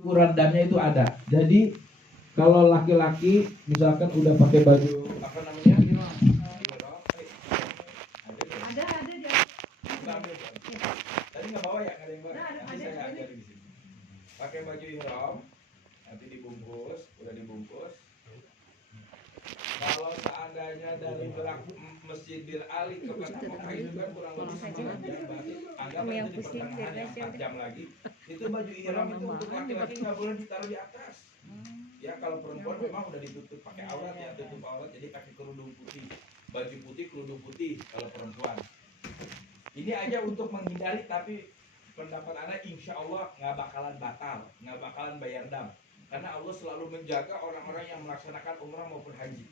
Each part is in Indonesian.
ukuran damnya itu ada. Jadi kalau laki-laki misalkan udah pakai baju apa namanya? Ada dia. Tadi nggak bawa ya, nggak ada yang bawa. Nanti saya ajarin di sini. Pakai baju ihram, nanti dibungkus, udah dibungkus. Kalau seandainya dari Masjidil Ali ke Kota Mekah itu kan kurang lebih 9 jam, berarti anggap aja di pertengahan yang 4 jam lagi. Itu baju ihram itu untuk laki-laki nggak boleh ditaruh di atas. Ya kalau perempuan memang udah ditutup pakai aurat ya, tutup aurat, jadi pakai kerudung putih, baju putih, kerudung putih kalau perempuan. Ini aja untuk menghindari, tapi pendapat Anda insya Allah nggak bakalan batal, nggak bakalan bayar dam, karena Allah selalu menjaga orang-orang yang melaksanakan umrah maupun haji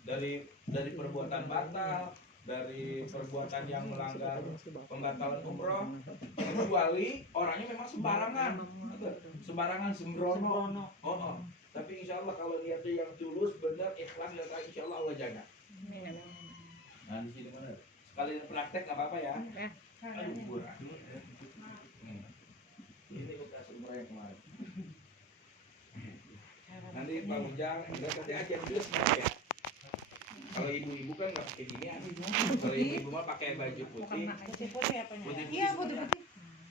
dari perbuatan batal, dari perbuatan yang melanggar pembatalan umroh, kecuali orangnya memang sembarangan sembrono. Oh. Tapi insya Allah kalau niatnya yang tulus, benar, ikhlas, insya Allah Allah jaga. Nah di sini mana? Sekalian praktek nggak apa-apa ya. Aduh, kurang. Ini bekas umrah yang kemarin. Nanti Pak Ujang, nanti aja jelas ya. Kalau ibu-ibu kan nggak pakai gini aja. Kalau ibu-ibu mah pakai baju putih. Putih.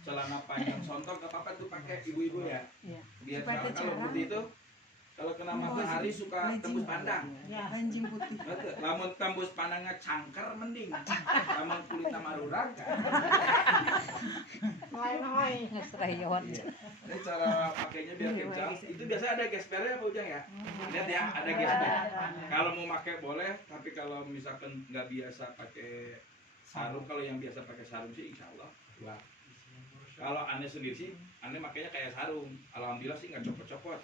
Celana panjang sontok nggak apa-apa tuh pakai ibu-ibu ya. Biar kalau putih itu kalau kena matahari suka tembus pandang. Ya, anjing putih. Lamun tembus pandangnya cangker mending. Lamun kulitnya marurag. Ini cara pakainya biar kencang. Itu biasa ada gespernya Pak Ujang ya. Lihat ya, ada gesper. Kalau mau pakai boleh, tapi kalau misalkan nggak biasa pakai sarung, kalau yang biasa pakai sarung sih insya Allah. Wah. Kalau aneh sendiri sih, aneh makanya kayak sarung. Alhamdulillah sih nggak copot-copot.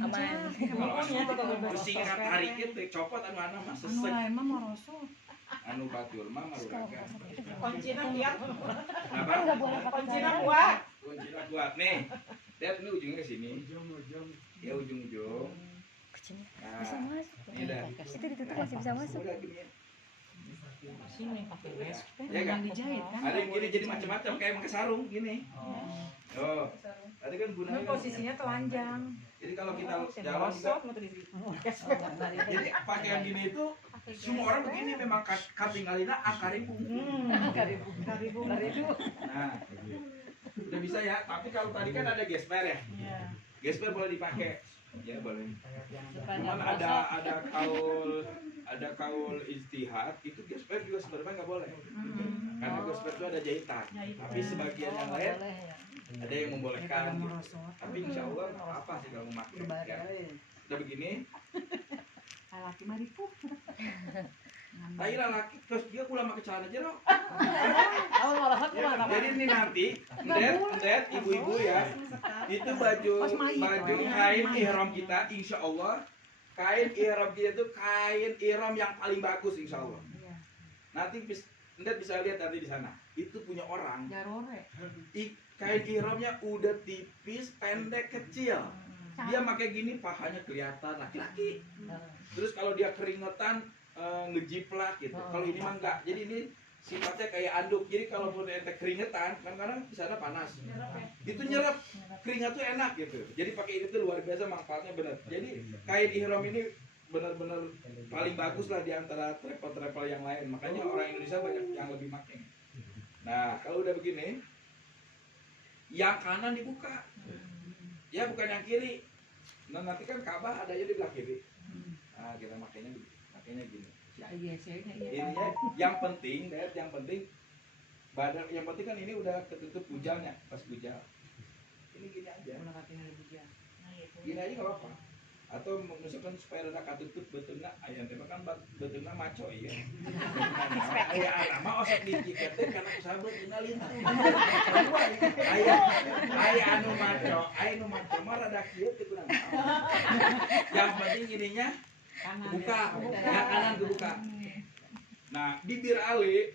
Aman. Kalau anu singkat hari itu copot anu anak mah sesek. Emang moroso. Anu batur mah maruraga. Kuncinya tiap. Kenapa? Kuncinya kuat. Kuncinya kuat nih. Lihat ini ujungnya ke sini. Ya ujung-ujung. Nah, ini dah. Itu ditutup masih bisa masuk. Sini pakai gesper. Ya kan? Dijahit kan? Ada yang gini jadi macam-macam kayak pakai sarung gini. Oh. Tadi kan gunanya Posisinya telanjang. Jadi kalau kita jalan juga, jadi pakaian gini itu semua orang begini memang katingalina akaribu. Karibu. Nah, udah bisa ya. Tapi kalau tadi kan ada gesper ya. Gesper boleh dipakai. Ya boleh. Cuman ada kaul ijtihad itu gesper juga sebenarnya nggak boleh. Karena gesper itu ada jahitan. Tapi sebagian yang lain ada yang membolehkan gitu. Tapi insya Allah apa sih kalau memakai ya. Udah begini Laki maripu. tapi laki terus dia pulang pakai celana jerok. Oh, ngarahat kumaha? Jadi ini nanti ndet ibu-ibu ya, itu baju kain ihram kita insya Allah, kain ihram kita itu kain ihram yang paling bagus insya Allah. Nanti ndet bisa lihat nanti di sana, itu punya orang. Kain ihramnya udah tipis, pendek, kecil. Dia pakai gini pahanya kelihatan laki-laki. Terus kalau dia keringetan ngejiplak gitu. Kalau ini mah enggak. Jadi ini sifatnya kayak anduk. Jadi kalau pun ente keringetan, kadang-kadang di sana panas. Itu nyerap. Keringat tuh enak gitu. Jadi pakai ini tuh luar biasa manfaatnya benar. Jadi kain ihram ini benar-benar paling bagus lah di antara travel-travel yang lain. Makanya orang Indonesia banyak yang lebih pakai. Nah, kalau udah begini, yang kanan dibuka. Ya bukan yang kiri. Nah, nanti kan Ka'bah adanya di belah kiri. Nah, kita makainya gini. Ininya yang penting badan yang penting kan ini udah ketutup bujalnya, pas bujal. Ini gini aja. Gini aja nggak apa-apa. Atau misalkan supaya rada katutup betulna aya teh kan betulna maco ieu. Aya nama osok dicikeun karena sahabat ngalin. Aya anu maco mah rada kieu teh kurang. Yang penting ininya buka, yang kanan kebuka. Nah, bibir Ali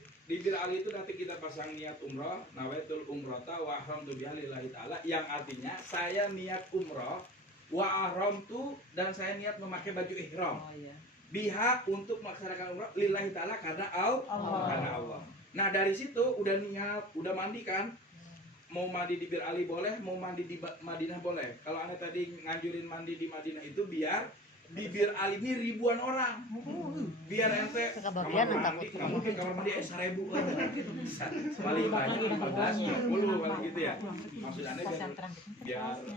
itu nanti kita pasang niat umroh, nawaitul umrota wa ahramtu billahi taala, yang artinya saya niat umroh wa ahramtu dan saya niat memakai baju ihram. Biha untuk melaksanakan umroh lillahi taala karena Allah. Nah, dari situ udah niat, udah mandi kan? mau mandi di Bir Ali boleh, mau mandi di Madinah boleh. Kalau aneh tadi nganjurin mandi di Madinah itu biar di Bir Ali ini ribuan orang. Biar ente kamar mandi, nggak mungkin kamar mandi 1.000 kan. Paling banyak 15, 20 paling gitu ya. Maksud aneh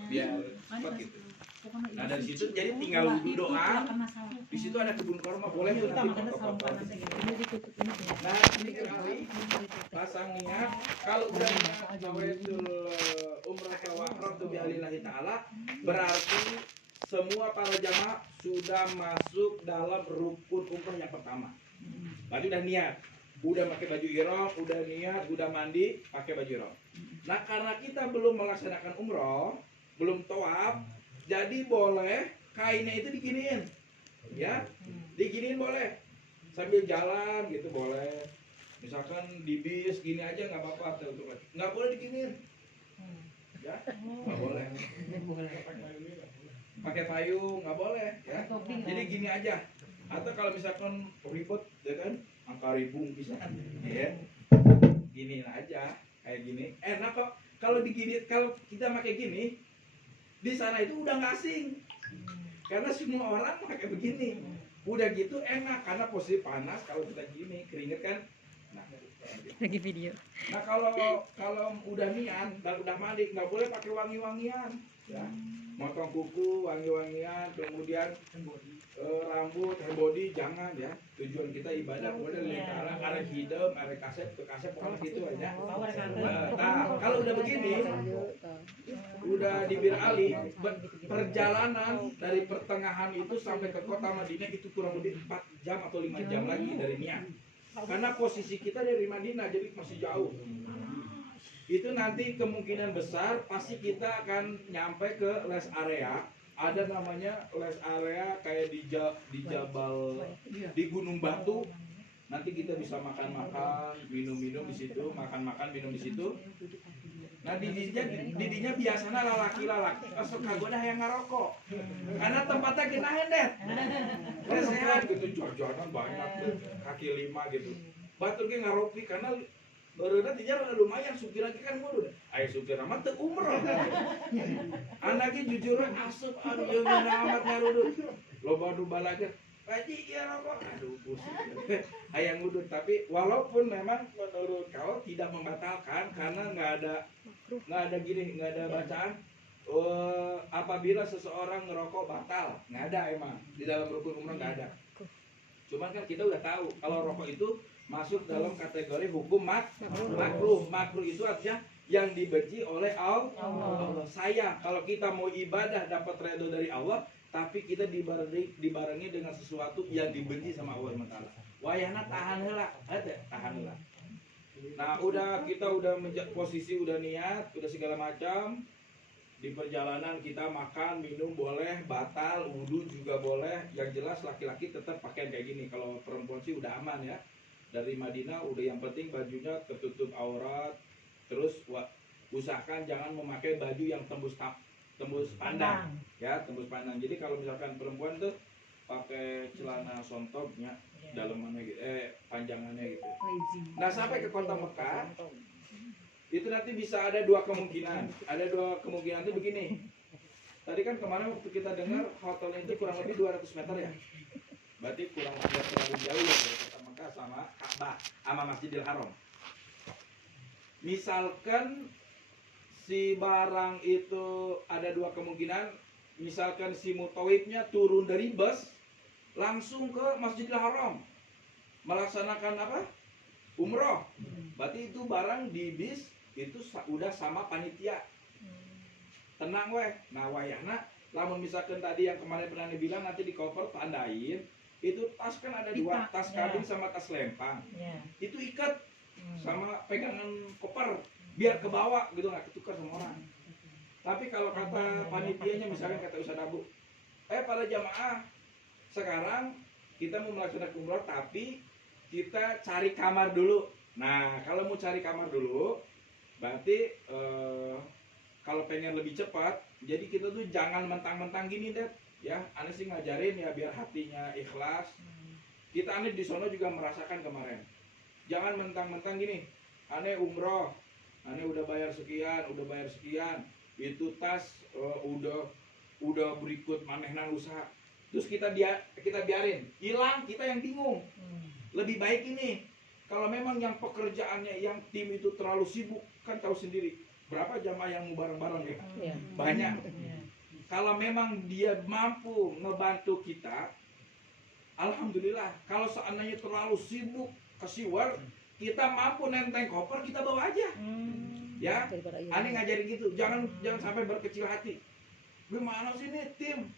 biar cepat gitu. Nah dari situ jadi tinggal wudhu doang. Di situ ada kebun korma, boleh tuh nanti foto-foto. Nah ini kali pasang niat. Kalau udah niat nawaitul umrah wa ihram billahi ta'ala, berarti semua para jamaah sudah masuk dalam rukun umrah yang pertama. Berarti udah niat, udah pakai baju ihram, udah niat, udah mandi, pakai baju ihram. Nah karena kita belum melaksanakan umrah, belum tawaf, jadi boleh kainnya itu diginiin, ya, diginiin boleh, sambil jalan gitu boleh. Misalkan di bis gini aja nggak apa-apa, nggak boleh diginiin, ya, nggak boleh. Pakai payung nggak boleh, ya. Jadi gini aja. Atau kalau misalkan ribet, ya kan, angka ribung bisa, ya, giniin aja kayak gini. Enak kok kalau digini, kalau kita pakai gini. Di sana itu udah nggak asing karena semua orang pakai begini, udah gitu enak karena posisi panas. Kalau kita gini keringet kan, nah, Lagi video. nah kalau udah niat dan udah mandi nggak boleh pakai wangi-wangian, ya, motong kuku wangi-wangian, kemudian rambut, hair body jangan, ya. Tujuan kita ibadah kepada Allah Taala, arek hidup, arek kasep, pokoknya gitu aja. Nah, kalau udah begini, udah di Bir Ali, perjalanan dari pertengahan itu sampai ke kota Madinah itu kurang lebih 4 jam atau 5 jam lagi dari niat. Karena posisi kita dari Madinah jadi masih jauh. Itu nanti kemungkinan besar pasti kita akan nyampe ke rest area. Ada namanya rest area kayak di Jabal, di Gunung Batu. Nanti kita bisa makan-makan, minum-minum di situ, makan-makan, minum di situ. Nah didinya biasanya lalaki-lalaki suka goda yang ngerokok. Karena tempatnya kita hendet. Sehat gitu, jajanan banyak tuh, kaki 5 gitu. Batur ge ngaropi karena barudak dijar lumayan supir lagi kan mulut. Ayo supir amat teu umroh. Anaknya jujur asup aduh yang amat ngarudut. Loba nu balaga. Paji iya rokok. Aduh pusing. Hayang ngudut tapi walaupun memang menurut kau tidak membatalkan karena nggak ada gini, nggak ada bacaan. Apabila seseorang ngerokok batal, nggak ada emang di dalam rukun umrah nggak ada. Cuman kan kita udah tahu kalau rokok itu masuk dalam kategori hukum makruh. Makruh itu artinya yang dibenci oleh Allah. Sayang kalau kita mau ibadah dapat ridho dari Allah, tapi kita dibarengi dengan sesuatu yang dibenci sama Allah Taala. Wayahna tahan heula, tahan heula. Nah, kita udah posisi udah niat, udah segala macam. Di perjalanan kita makan, minum boleh, batal, wudhu juga boleh. Yang jelas laki-laki tetap pakaian kayak gini. Kalau perempuan sih udah aman ya. Dari Madinah udah yang penting bajunya tertutup aurat. Terus usahakan jangan memakai baju yang tembus pandang. Ya, tembus pandang. Jadi kalau misalkan perempuan tuh pakai celana sontoknya dalamannya gitu, panjangannya gitu. Nah, sampai ke kota Mekah itu nanti bisa ada dua kemungkinan. Ada dua kemungkinan itu begini. Tadi kan kemarin waktu kita dengar hotelnya itu kurang lebih 200 meter ya. Berarti kurang lebih terlalu jauh ya dari kota Mekah sama Ka'bah sama Masjidil Haram. Misalkan si barang itu ada dua kemungkinan. Misalkan si mutawifnya turun dari bus langsung ke Masjidil Haram melaksanakan apa? Umroh. Berarti itu barang di bis itu udah sama panitia. Tenang weh. Nah wayahna lamun misalkan tadi yang kemarin pernah dibilang nanti di koper tandain itu tas kan ada dua, tas kabin sama tas lempang. Itu ikat sama pegangan koper biar ke bawah gitu, nggak ketukar sama orang. Tapi kalau kata panitianya misalkan kata Ustaz Abu, para jamaah sekarang kita mau melaksanakan umroh tapi kita cari kamar dulu. Nah kalau mau cari kamar dulu berarti kalau pengen lebih cepat, jadi kita tuh jangan mentang-mentang gini deh, ya. Aneh sih ngajarin ya biar hatinya ikhlas. Kita aneh di sono juga merasakan kemarin. Jangan mentang-mentang gini, aneh umroh, Ane udah bayar sekian, itu tas udah berikut manehna usaha. Terus kita biarin, hilang, kita yang bingung. Lebih baik ini, kalau memang yang pekerjaannya, yang tim itu terlalu sibuk, kan tahu sendiri berapa jamaah yang mau bareng-bareng ya, banyak. Kalau memang dia mampu ngebantu kita, alhamdulillah. Kalau seandainya terlalu sibuk kesiwar, kita mampu nenteng koper, kita bawa aja. Ya, aneh ngajarin gitu, jangan sampai berkecil hati. Gimana sih nih tim?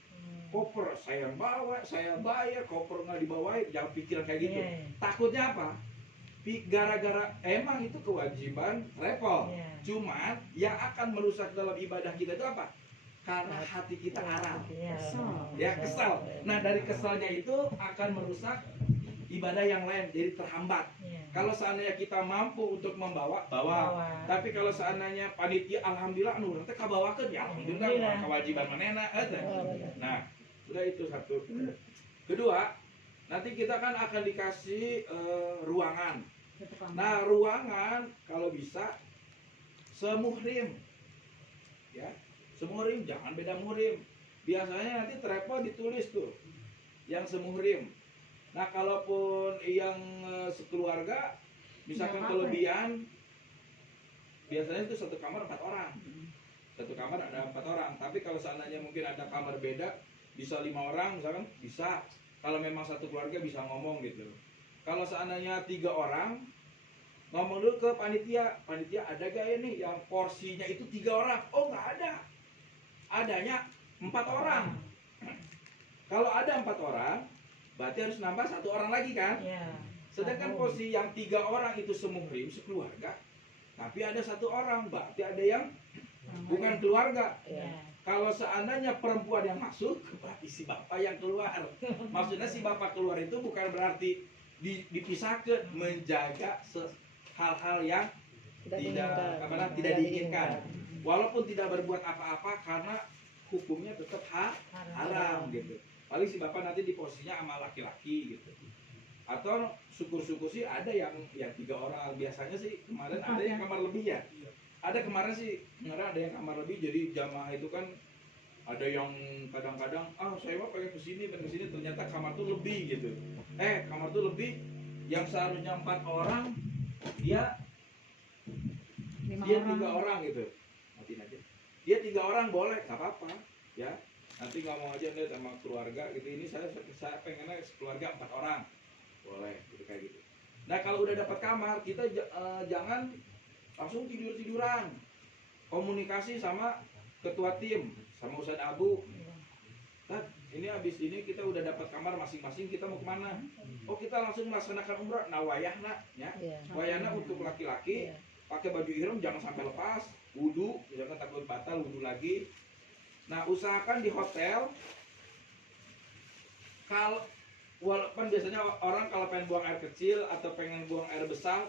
Koper saya yang bawa, saya bayar, koper nggak dibawain, jangan pikiran kayak gitu. Takutnya apa? Gara-gara emang itu kewajiban travel. Cuman yang akan merusak dalam ibadah kita itu apa? Karena hati kita aram. Ya, kesal. Nah, dari kesalnya itu akan merusak ibadah yang lain, jadi terhambat. Kalau seandainya kita mampu untuk membawa, bawa. Tapi kalau seandainya panitia, alhamdulillah, nanti kabawakan ya, alhamdulillah, kewajiban manena. Nah, sudah itu satu. Kedua, nanti kita kan akan dikasih ruangan. Nah, ruangan kalau bisa semuhrim, ya, semuhrim, jangan beda muhrim. Biasanya nanti travel ditulis tuh, yang semuhrim. Nah, kalaupun yang sekeluarga, misalkan kelebihan, biasanya itu satu kamar 4 orang. Satu kamar ada 4 orang. Tapi kalau seandainya mungkin ada kamar beda, bisa 5 orang, misalkan bisa. Kalau memang satu keluarga bisa ngomong gitu. Kalau seandainya 3 orang, ngomong dulu ke panitia. Panitia ada gak ini yang porsinya itu 3 orang? Oh, nggak ada. Adanya 4 orang. Kalau ada 4 orang, berarti harus nambah 1 orang lagi kan? Sedangkan porsi yang 3 orang itu semuhrim, sekeluarga. Tapi ada 1 orang, berarti ada yang bukan keluarga. Kalau seandainya perempuan yang masuk, berarti si bapak yang keluar. Maksudnya si bapak keluar itu bukan berarti dipisahkan, menjaga hal-hal yang tidak diinginkan. Walaupun tidak berbuat apa-apa karena hukumnya tetap haram gitu. Paling si bapak nanti di posisinya sama laki-laki gitu. Atau syukur-syukur sih ada yang 3 orang. Biasanya sih kemarin ada yang kamar lebih ya. Ada kemarin ada yang kamar lebih, jadi jamaah itu kan ada yang kadang-kadang saya mau pengen kesini, ternyata kamar tuh lebih gitu. Kamar tuh lebih, yang seharusnya 4 orang dia 3 orang gitu. Matiin aja. Dia 3 orang boleh, nggak apa-apa ya. Nanti ngomong aja deh sama keluarga gitu. Ini saya pengennya keluarga 4 orang. Boleh gitu, kayak gitu. Nah, kalau udah dapat kamar, kita jangan langsung tiduran. Komunikasi sama ketua tim, sama Ustadz Abu. Nah, ini habis ini kita udah dapat kamar masing-masing, kita mau kemana? Oh, kita langsung melaksanakan umrah. Nah, wayahna ya. Wayahna untuk laki-laki pakai baju ihram, jangan sampai lepas. Wudu, jangan takut batal wudu lagi. Nah, usahakan di hotel. Kalau walaupun biasanya orang kalau pengen buang air kecil atau pengen buang air besar,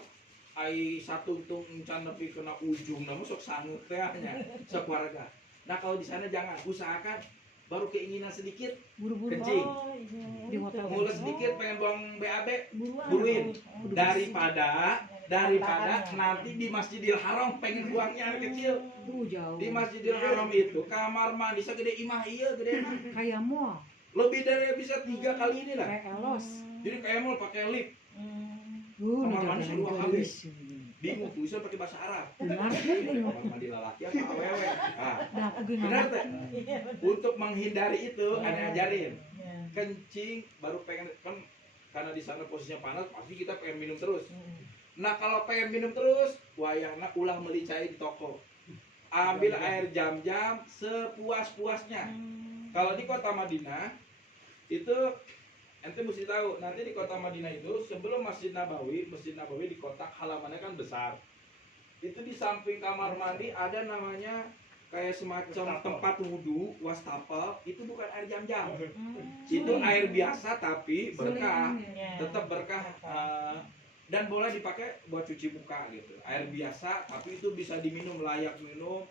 satu itu encan tapi kena ujung, namun sok sanggup tehnya sekeluarga. Nah, kalau di sana jangan, usahakan baru keinginan sedikit kencing, mulus sedikit pengen buang BAB, buruin. Daripada nanti di Masjidil Haram pengen buangnya air kecil. Di Masjidil Haram itu kamar mandi segede imah iya gede Kayak mall. lebih dari bisa 3 kali ini lah. Kayak elos. Jadi kayak mau pakai lift. Kamar mandi seluruh kali. Bingung tuh, bisa pakai bahasa Arab. Benar. Kamar mandi lelaki apa awewe. Benar teh. Untuk menghindari itu, aneh ajarin. Kencing baru pengen kan, karena di sana posisinya panas, pasti kita pengen minum terus. Nah, kalau pengen minum terus, wayahna ulah beli cai di toko. Ambil air jam-jam sepuas-puasnya. Kalau di kota Madinah itu ente mesti tahu, nanti di kota Madinah itu sebelum Masjid Nabawi di kotak halamannya kan besar. Itu di samping kamar mandi ada namanya kayak semacam tempat wudhu, wastafel. Itu bukan air jam-jam. Itu air biasa tapi berkah, tetap berkah. Dan boleh dipakai buat cuci muka gitu. Air biasa tapi itu bisa diminum, layak minum,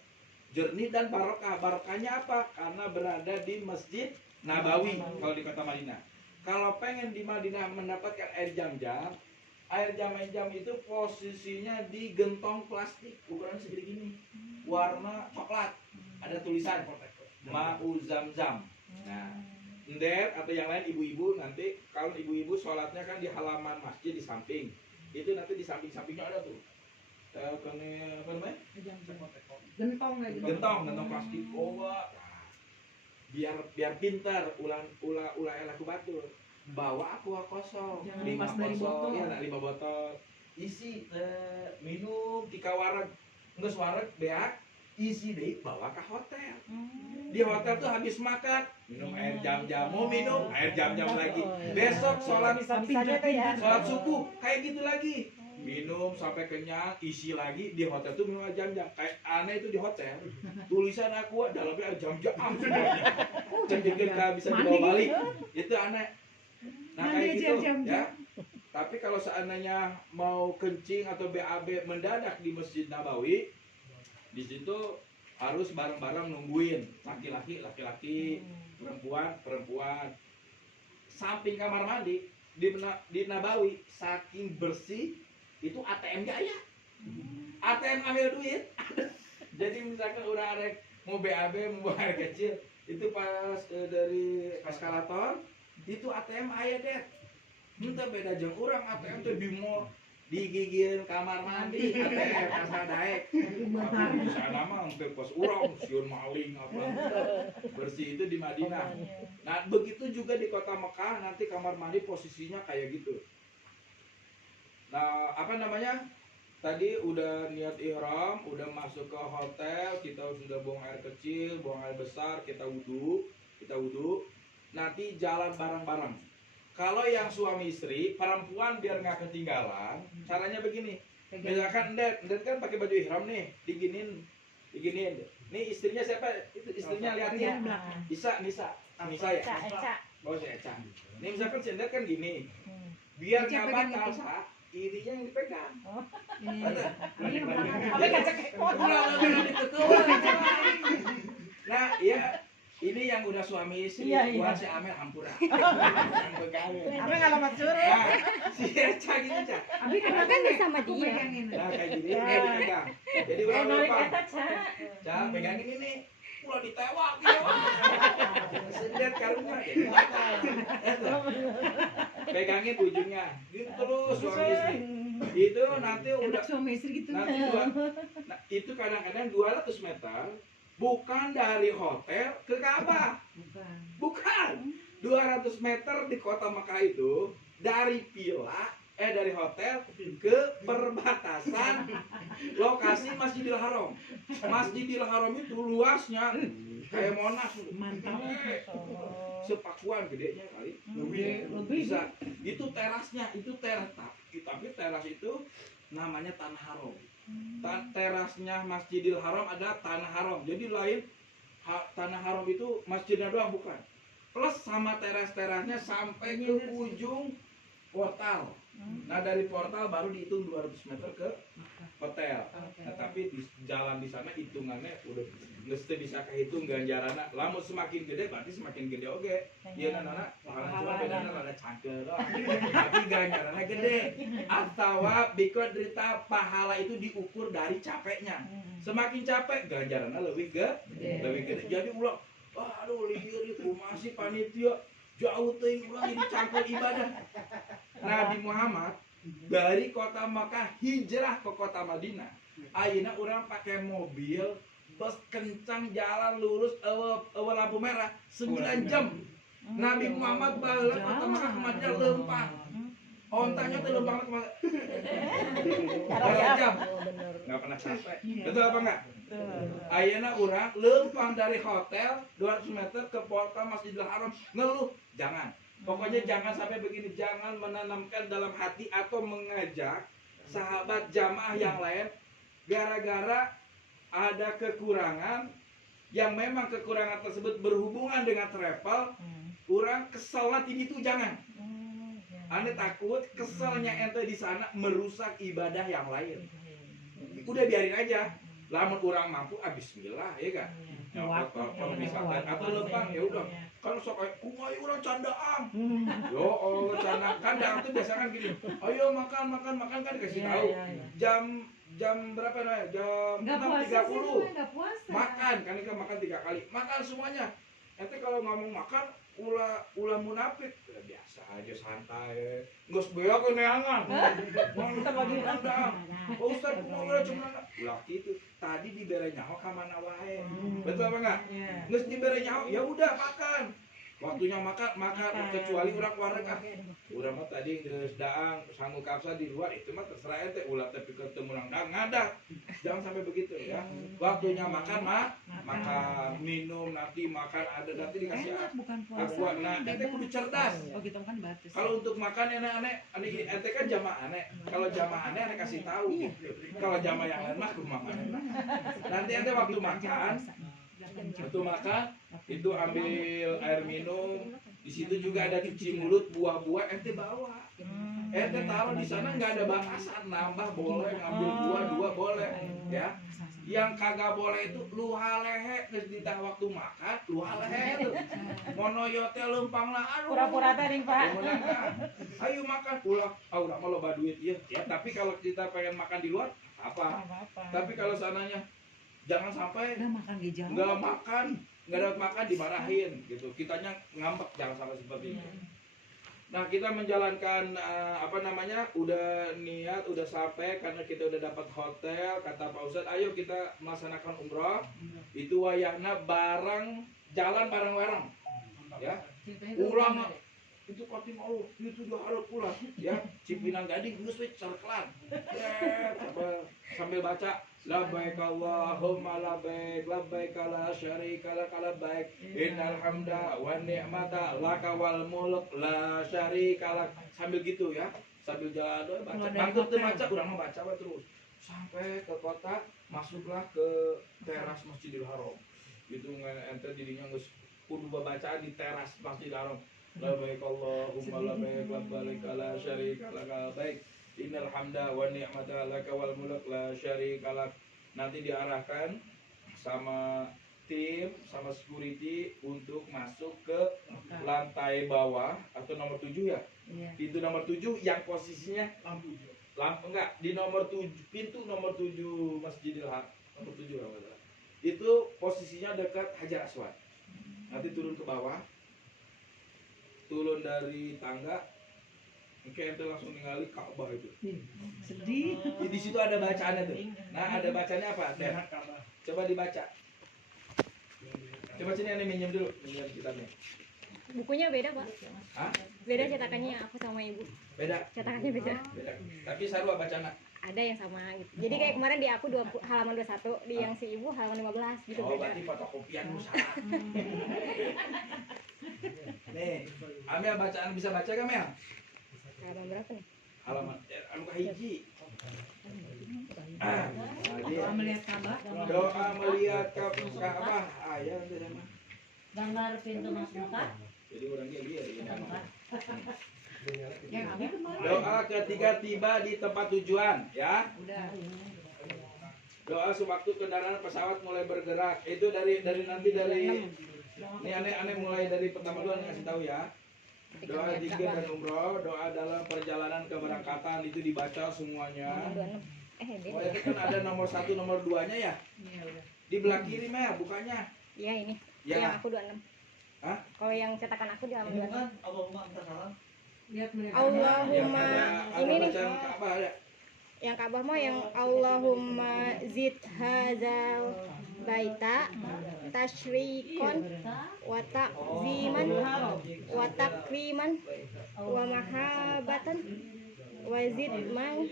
jernih dan barokah. Barokahnya apa? Karena berada di Masjid Nabawi kalau di kota Madinah. Kalau pengen di Madinah mendapatkan air jam-jam, Air jam itu posisinya di gentong plastik ukuran segede gini, warna coklat, ada tulisan Ma'u Zam-Zam. Nah, Nder atau yang lain ibu-ibu nanti kalau ibu-ibu sholatnya kan di halaman masjid di samping, itu nanti di samping-sampingnya ada tuh apa namanya? Gentong plastik. Biar pintar ulah elaku batur. Bawa aqua kosong, Jangan 5 lepas dari kosong, botol. ya 5 botol. Isi minum 3 wareg, geus wareg beak, isi deh bawa ke hotel. Di hotel tuh habis makan, minum air jam-jam, mau minum air jam-jam lagi. Besok sholat Bisa-bisanya tuh ya. sholat subuh kayak gitu lagi. Minum sampai kenyang, isi lagi di hotel tuh minum air jam-jam. Kayak aneh itu di hotel. Tulisan aku dalamnya air jam-jam semuanya. Jadi nggak bisa dibawa balik. Itu aneh. Nah kayak Mandi gitu aja jam-jam. ya. Tapi kalau seandainya mau kencing atau BAB mendadak di Masjid Nabawi, di situ harus bareng-bareng nungguin laki-laki, perempuan. Samping kamar mandi di Nabawi saking bersih itu ATM gak ya? ATM ambil duit. Jadi misalkan udah arek mau BAB mau air kecil itu pas dari eskalator itu ATM aya deh. Entah beda jeung urang ATM teh di mall digigieun kamar mandi ATM asa daek. Tapi di sana mah hampir pas urang sieun maling apa. Bersih itu di Madinah. Nah, begitu juga di kota Mekah nanti kamar mandi posisinya kayak gitu. Nah, apa namanya? Tadi udah niat ihram, udah masuk ke hotel, kita sudah buang air kecil, buang air besar, kita wudhu. Nanti jalan bareng-bareng. Kalau yang suami istri, perempuan biar nggak ketinggalan, caranya begini. Misalkan Ndet kan pakai baju ihram nih, diginin. Nih istrinya siapa? Itu istrinya liatin. Nisa ya. Oh si Eca. Nih misalkan si Ndet kan gini. Biar Eca nggak pegang batal, itu. Pak. Ininya yang dipegang. Apa ngajak Nah, iya. Ini yang udah suami istri, Iya. buat si Amel hampura. Yang pegangin. Apa ngalamat suruh? Nah, si Eca gini, Ca. Abi Kan sama aku dia. pegangin. Nah, kayak gini, dipegang. Jadi ulang Narik apa? eta, Ca. Ca, pegangin ini. Ulah ditewak, dia. Sendet karungnya. Pegangin ujungnya. Gitu terus suami istri. Itu nanti udah Anak suami istri gitu. nanti nah, itu kadang-kadang 200 meter bukan dari hotel ke Ka'bah. Bukan. 200 meter di kota Mekah itu dari dari hotel ke perbatasan lokasi Masjidil Haram. Masjidil Haram itu luasnya kayak Monas. Mantap. Sepakuan gedenya kali. Lebih. Bisa. Itu terasnya, itu teras. Tapi teras itu namanya tanah haram. Terasnya Masjidil Haram ada tanah haram. Jadi lain tanah haram itu masjidnya doang bukan. Plus sama teras-terasnya sampai ke ujung portal. Nah dari portal baru dihitung 200 meter ke hotel. Nah tapi di jalan di sana hitungannya udah mesti bisa kehitung ganjarannya. Lamun semakin gede berarti semakin gede oke. Iya nana pahala cuma bedanya rada cangkel doang. Tapi ganjarannya gede. Atau bikodrita pahala itu diukur dari capeknya. Semakin capek ganjarannya lebih gede. Jadi ulang, aduh lihat itu masih panitia jauh ting ulang jadi cangkel ibadah. Nabi Muhammad dari kota Makkah hijrah ke kota Madinah. Ayeuna orang pakai mobil bus kencang jalan lurus eueuh lampu merah 9 jam. Nabi Muhammad baheula kota Makkah ke Madinah lempang. Ontanya tuh lempang ke 2 jam. Enggak pernah capek. Betul apa enggak? Ayeuna urang lempang dari hotel 200 meter ke portal Masjidil Haram ngeluh. Jangan. Pokoknya jangan sampai begini, jangan menanamkan dalam hati atau mengajak sahabat jamaah yang lain gara-gara ada kekurangan yang memang kekurangan tersebut berhubungan dengan travel, orang keselnya tinggi itu jangan. Ane takut keselnya ente di sana merusak ibadah yang lain. Udah biarin aja. Lamun orang mampu, bismillah, ya kan? nyokot kalau misalkan atau lempang ya udah kan sok kayak kumai urang candaan yo Allah candaan kan dang tuh biasa kan gini ayo makan kan dikasih tahu jam berapa nih jam 6.30 makan kan ini kan makan 3 kali makan semuanya nanti kalau ngomong makan ulah munafik ya, biasa aja santai nggak sebeak neangan kita lagi kandang Ustaz mau cuma ulah gitu tadi dibere nyaho ka mana wae betul apa enggak geus dibere nyaho ya udah makan waktunya makan kecuali urang wareg urang mah tadi geus daang sanggup kapsa di luar itu mah terserah ente ulah tapi ketemu urang daang ngadak jangan sampai begitu ya waktunya makan makan minum nanti makan ada nanti dikasih Enak bukan puasa. aqua nah ente kudu cerdas Oh gitu kan batas. kalau untuk makan aneh ente kan jamaah aneh kalau jamaah aneh kasih tahu gitu kalau jamaah yang lain mah kudu makan nanti ente waktu makan itu ambil air minum di situ juga ada cuci mulut buah-buah ente bawa ente taruh di sana nggak ada batasan nambah boleh ngambil buah 2 boleh ya yang kagak boleh itu luha lehe geus ditah waktu makan luha lehe tuh monoyote lempang lah aduh Pura-pura tadi Pak. ayo makan pulang udah mau loba duit ya tapi kalau kita pengen makan di luar apa tapi kalau sananya jangan sampai Udah makan gejala. nggak dapat makan dimarahin gitu kitanya ngambek jangan sampai seperti itu. Nah kita menjalankan udah niat udah sampai karena kita udah dapat hotel kata Pak Ustadz ayo kita melaksanakan umroh itu wayahna barang jalan bareng-bareng ya ulang itu pati mau itu udah harus pulang ya Cipinang Gading geus we sarkelan sambil baca labbaik Allahumma labbaik la syarika lak labbaik innal hamda wan ni'mata laka wal mulk la syarika lak sambil gitu ya sambil jalan baca bangkut teu maca urang mah baca terus sampai ke kota masuklah ke teras Masjidil Haram gitu ente dirinya geus kudu bacaan di teras Masjidil Haram labbaik Allahumma labbaik la syarika lak labbaik innal hamda wan ni'mata laka wal mulk la syarika lak nanti diarahkan sama tim sama security untuk masuk ke lantai bawah atau nomor 7 ya pintu nomor 7 yang posisinya lampu enggak di nomor 7 pintu nomor 7 Masjidil Haram nomor 7 itu posisinya dekat Hajar Aswad nanti turun ke bawah turun dari tangga kayak ente langsung ningali Ka'bah itu. Sedih. Di situ ada bacaannya tuh. Nah, ada bacanya apa? Coba dibaca. Coba sini aneh minjem dulu, minjem kitabnya. Bukunya beda, Pak. Hah? Beda cetakannya aku sama Ibu. Beda. Cetakannya beda. Beda. Tapi sarua bacana. Ada yang sama gitu. Jadi kayak kemarin di aku halaman 21, di yang si Ibu halaman 15 gitu Oh, beda. berarti fotokopianmu salah. Nih, Amel bacaan bisa baca gak, Mel? Halaman berapa nih? Halaman anu kahiji. Doa melihat Ka'bah. Doa melihat Ka'bah. Aya teh mah. Gambar pintu masuk. Jadi orangnya dia Yang abi kemarin. Doa ketika tiba di tempat tujuan, ya. Udah. Doa sewaktu kendaraan pesawat mulai bergerak. Itu dari ini aneh mulai dari pertama dulu ngasih tahu ya. Doa zikir dan umroh, doa dalam perjalanan keberangkatan itu dibaca semuanya. Beda. Oh, itu kan ada nomor 1, nomor 2-nya ya? Iya udah. Di belah kiri Mel, bukannya. Iya ini. Ya. Yang aku 26. Hah? Kalau yang cetakan aku di halaman 26. Lihat melihat. Yang Allahumma ada ini nih. bacaan Ka'bah ada. Yang Ka'bah mah yang Allahumma zid hadzal baita tasyrikon wa ta'ziman wa takriman wa mahabatan wa zid man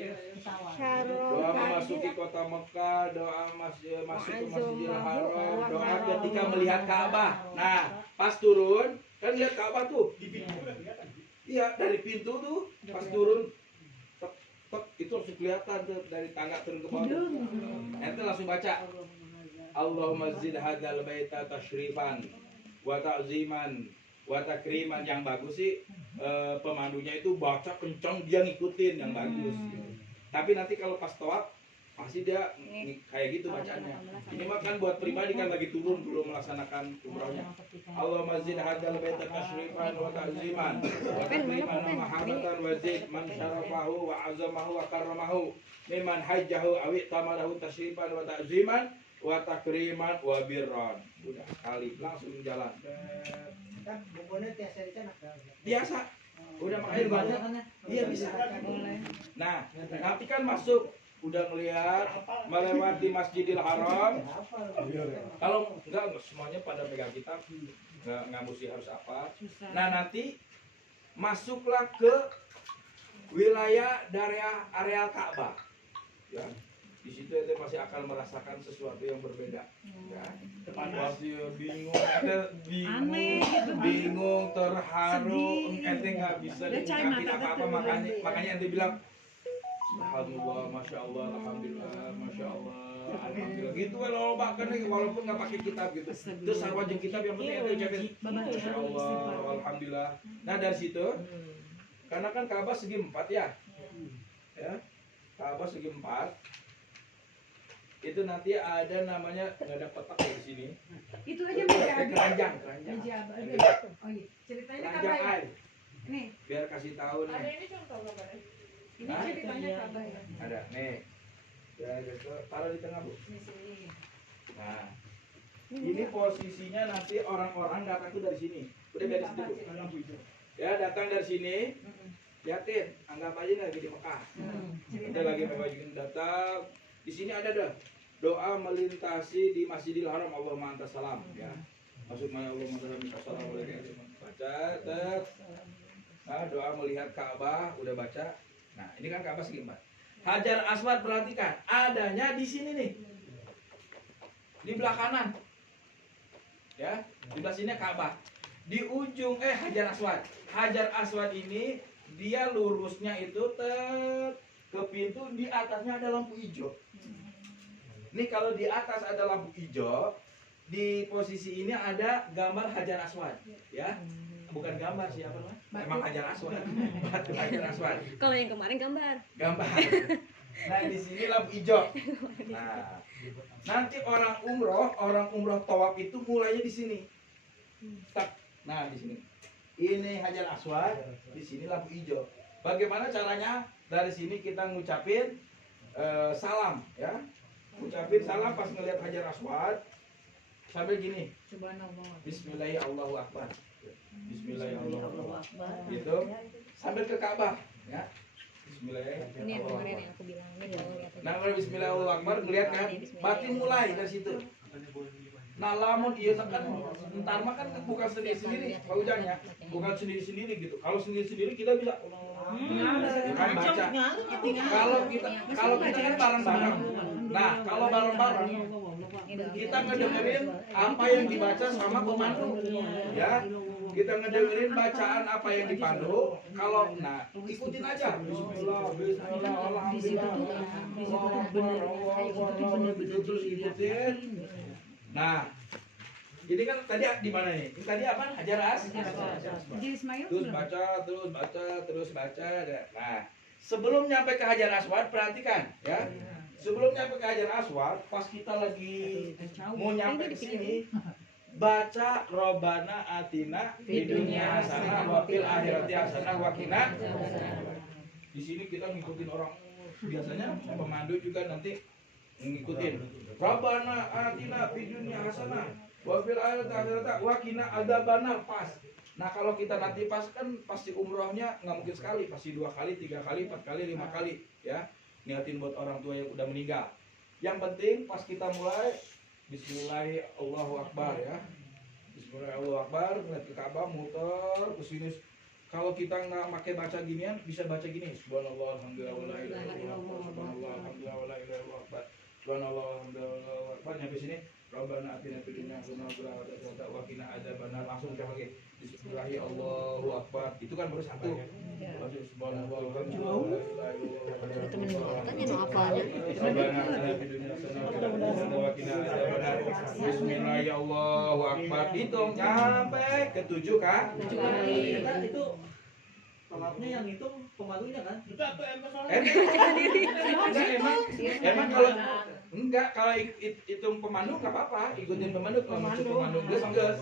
Doa syarrofahu memasuki kota Mekah, doa masuk ke Masjidil Haram, Wa'azumahu doa wa ketika melihat Ka'bah. Nah, pas turun, kan lihat Ka'bah tuh. Iya, dari pintu tuh pas turun itu langsung kelihatan tuh dari tangga turun ke bawah. Ente langsung baca. Allahumma zid hadzal baita tasyrifan wa ta'ziman wa takriman. Yang bagus sih pemandunya itu baca kenceng dia ngikutin yang bagus. Tapi nanti kalau pas tawaf pasti dia kayak gitu bacanya. Ini mah kan buat pribadi kan lagi turun belum melaksanakan umrahnya. Allahumma zid hadzal baita tashrifan wa ta'ziman wa takriman wa mahabbatan wa zid man syarafahu wa azamahu wa karramahu mimman hajjahu aw tamarahu tashrifan wa ta'ziman wa takriman wa birran. Udah kali langsung jalan. Kan bukunya biasa Biasa. Udah makanya baca kan ya? Iya bisa. Nah, nanti kan masuk udah ngelihat melewati Masjidil Haram. Kalau enggak semuanya pada pegang kitab, nggak mesti harus apa. Nah nanti masuklah ke wilayah dari areal Ka'bah. Ya, di situ ente masih akan merasakan sesuatu yang berbeda. Ya, pasti bingung, terharu, ente nggak bisa diungkapin apa-apa, makanya ente bilang Subhanallah, masya Allah, alhamdulillah, masya Allah, alhamdulillah. Gitu kan kan walaupun nggak pakai kitab gitu. Terus sarwajeng kitab yang penting itu ucapin masya Allah, alhamdulillah. Nah dari situ, karena kan Ka'bah segi 4 ya, Ka'bah segi 4. Itu nanti ada namanya nggak ada petak di sini. Itu aja meja Keranjang. meja oh iya ceritanya Keranjang Ka'bah ya? air. Nih Biar kasih tahu nih. Ada ini contoh gambarnya. ini ceritanya Ka'bah ya Ada nih. Ya, taruh di tengah bu. di sini. Nah, ini posisinya nanti orang-orang datang tuh dari sini. Udah dari situ. Ya datang dari sini. Liatin, anggap aja lagi di Mekah. Kita lagi membajuin datang. Di sini ada doa melintasi di Masjidil Haram. Allahumma antas salam. Ya. Maksudnya Allahumma antas salam. Baca, nah, doa melihat Ka'bah udah baca. Nah, ini kan Ka'bah segi 4. Hajar Aswad perhatikan, adanya di sini nih. Di belah kanan. Ya, di belah sini Ka'bah. Di ujung Hajar Aswad. Hajar Aswad ini dia lurusnya itu ke pintu, di atasnya ada lampu hijau. Ini kalau di atas ada lampu hijau, di posisi ini ada gambar Hajar Aswad, ya. Bukan gambar sih apa namanya? Memang Hajar Aswad. Batu Hajar Aswad. Kalau yang kemarin gambar. Nah, di sini lampu hijau. Nah, nanti orang umroh tawaf itu mulainya di sini. Start. Nah, di sini. Ini Hajar Aswad, di sini lampu hijau. Bagaimana caranya? Dari sini kita ngucapin salam, ya. Ngucapin salam pas ngelihat Hajar Aswad sambil gini. Bismillahirrahmanirrahim. Bismillahirrahmanirrahim. Gitu. Sambil ke Ka'bah, ya. Bismillahirrahmanirrahim. Ini yang kemarin yang aku bilang ini kalau lihat. Nah, kalau Bismillahirrahmanirrahim ngelihat kan, batin mulai dari situ. Nah, lamun iya kan entar mah kan bukan sendiri-sendiri Pak Ujangnya, bukan sendiri-sendiri gitu. Kalau sendiri-sendiri kita bisa kan baca. Kalau kita kan bareng-bareng. Nah, kalau bareng-bareng kita ngedengerin apa yang dibaca sama pemandu, ya. Kita ngedengerin bacaan apa yang dipandu. Kalau ikutin aja. Bismillah, bismillah, alhamdulillah. Terus ikutin. Nah, ini kan tadi di mana nih? Ini tadi apa? Hajar Aswad. Jadi Ismail Terus baca. Nah, sebelum nyampe ke Hajar Aswad, perhatikan ya. Sebelum nyampe ke Hajar Aswad, pas kita lagi mau nyampe ke sini, baca Robbana Atina fid dunya hasanah wa fil akhirati hasanah wa qina. Di sini kita ngikutin orang, biasanya pemandu juga nanti ngikutin Rabbana atina fid dunya hasanah wa fil akhirati hasanah wa qina adzabannar pas. Nah, kalau kita nanti pas kan pasti umrohnya nggak mungkin sekali, pasti 2 kali, 3 kali, 4 kali, 5 kali, ya. Niatin buat orang tua yang udah meninggal. Yang penting pas kita mulai Bismillahirrahmanirrahim, Allahu Akbar, ya. Bismillahirrahmanirrahim, Allahu Akbar, ngeliat ke Ka'bah, muter ke sini. Kalau kita nggak pakai baca ginian, bisa baca gini. Subhanallah, alhamdulillah, wala ilaha illallah, subhanallah, alhamdulillah, wala ilaha illallah, subhanallah, alhamdulillah, wala Akbar. Nyampe sini, Rabbana atina fid dunya hasanah wa qina adzabannar. Langsung ucap lagi. Bismillahirrahmanirrahim, Allahu Akbar. Itu kan baru satu. Subhanallah, alhamdulillah, wala ilaha illallah. Temen kan yang hafalnya. Rabbana atina fid dunya hasanah wa qina adzabannar. Bismillahirrahmanirrahim, Allahu Akbar. Hitung sampai ke 7 kan? 7 kali. Itu Sholatnya yang itu pemandunya kan? Emang kalau hitung pemandu nggak apa-apa, ikutin pemandu kalau mau pemandu enggak.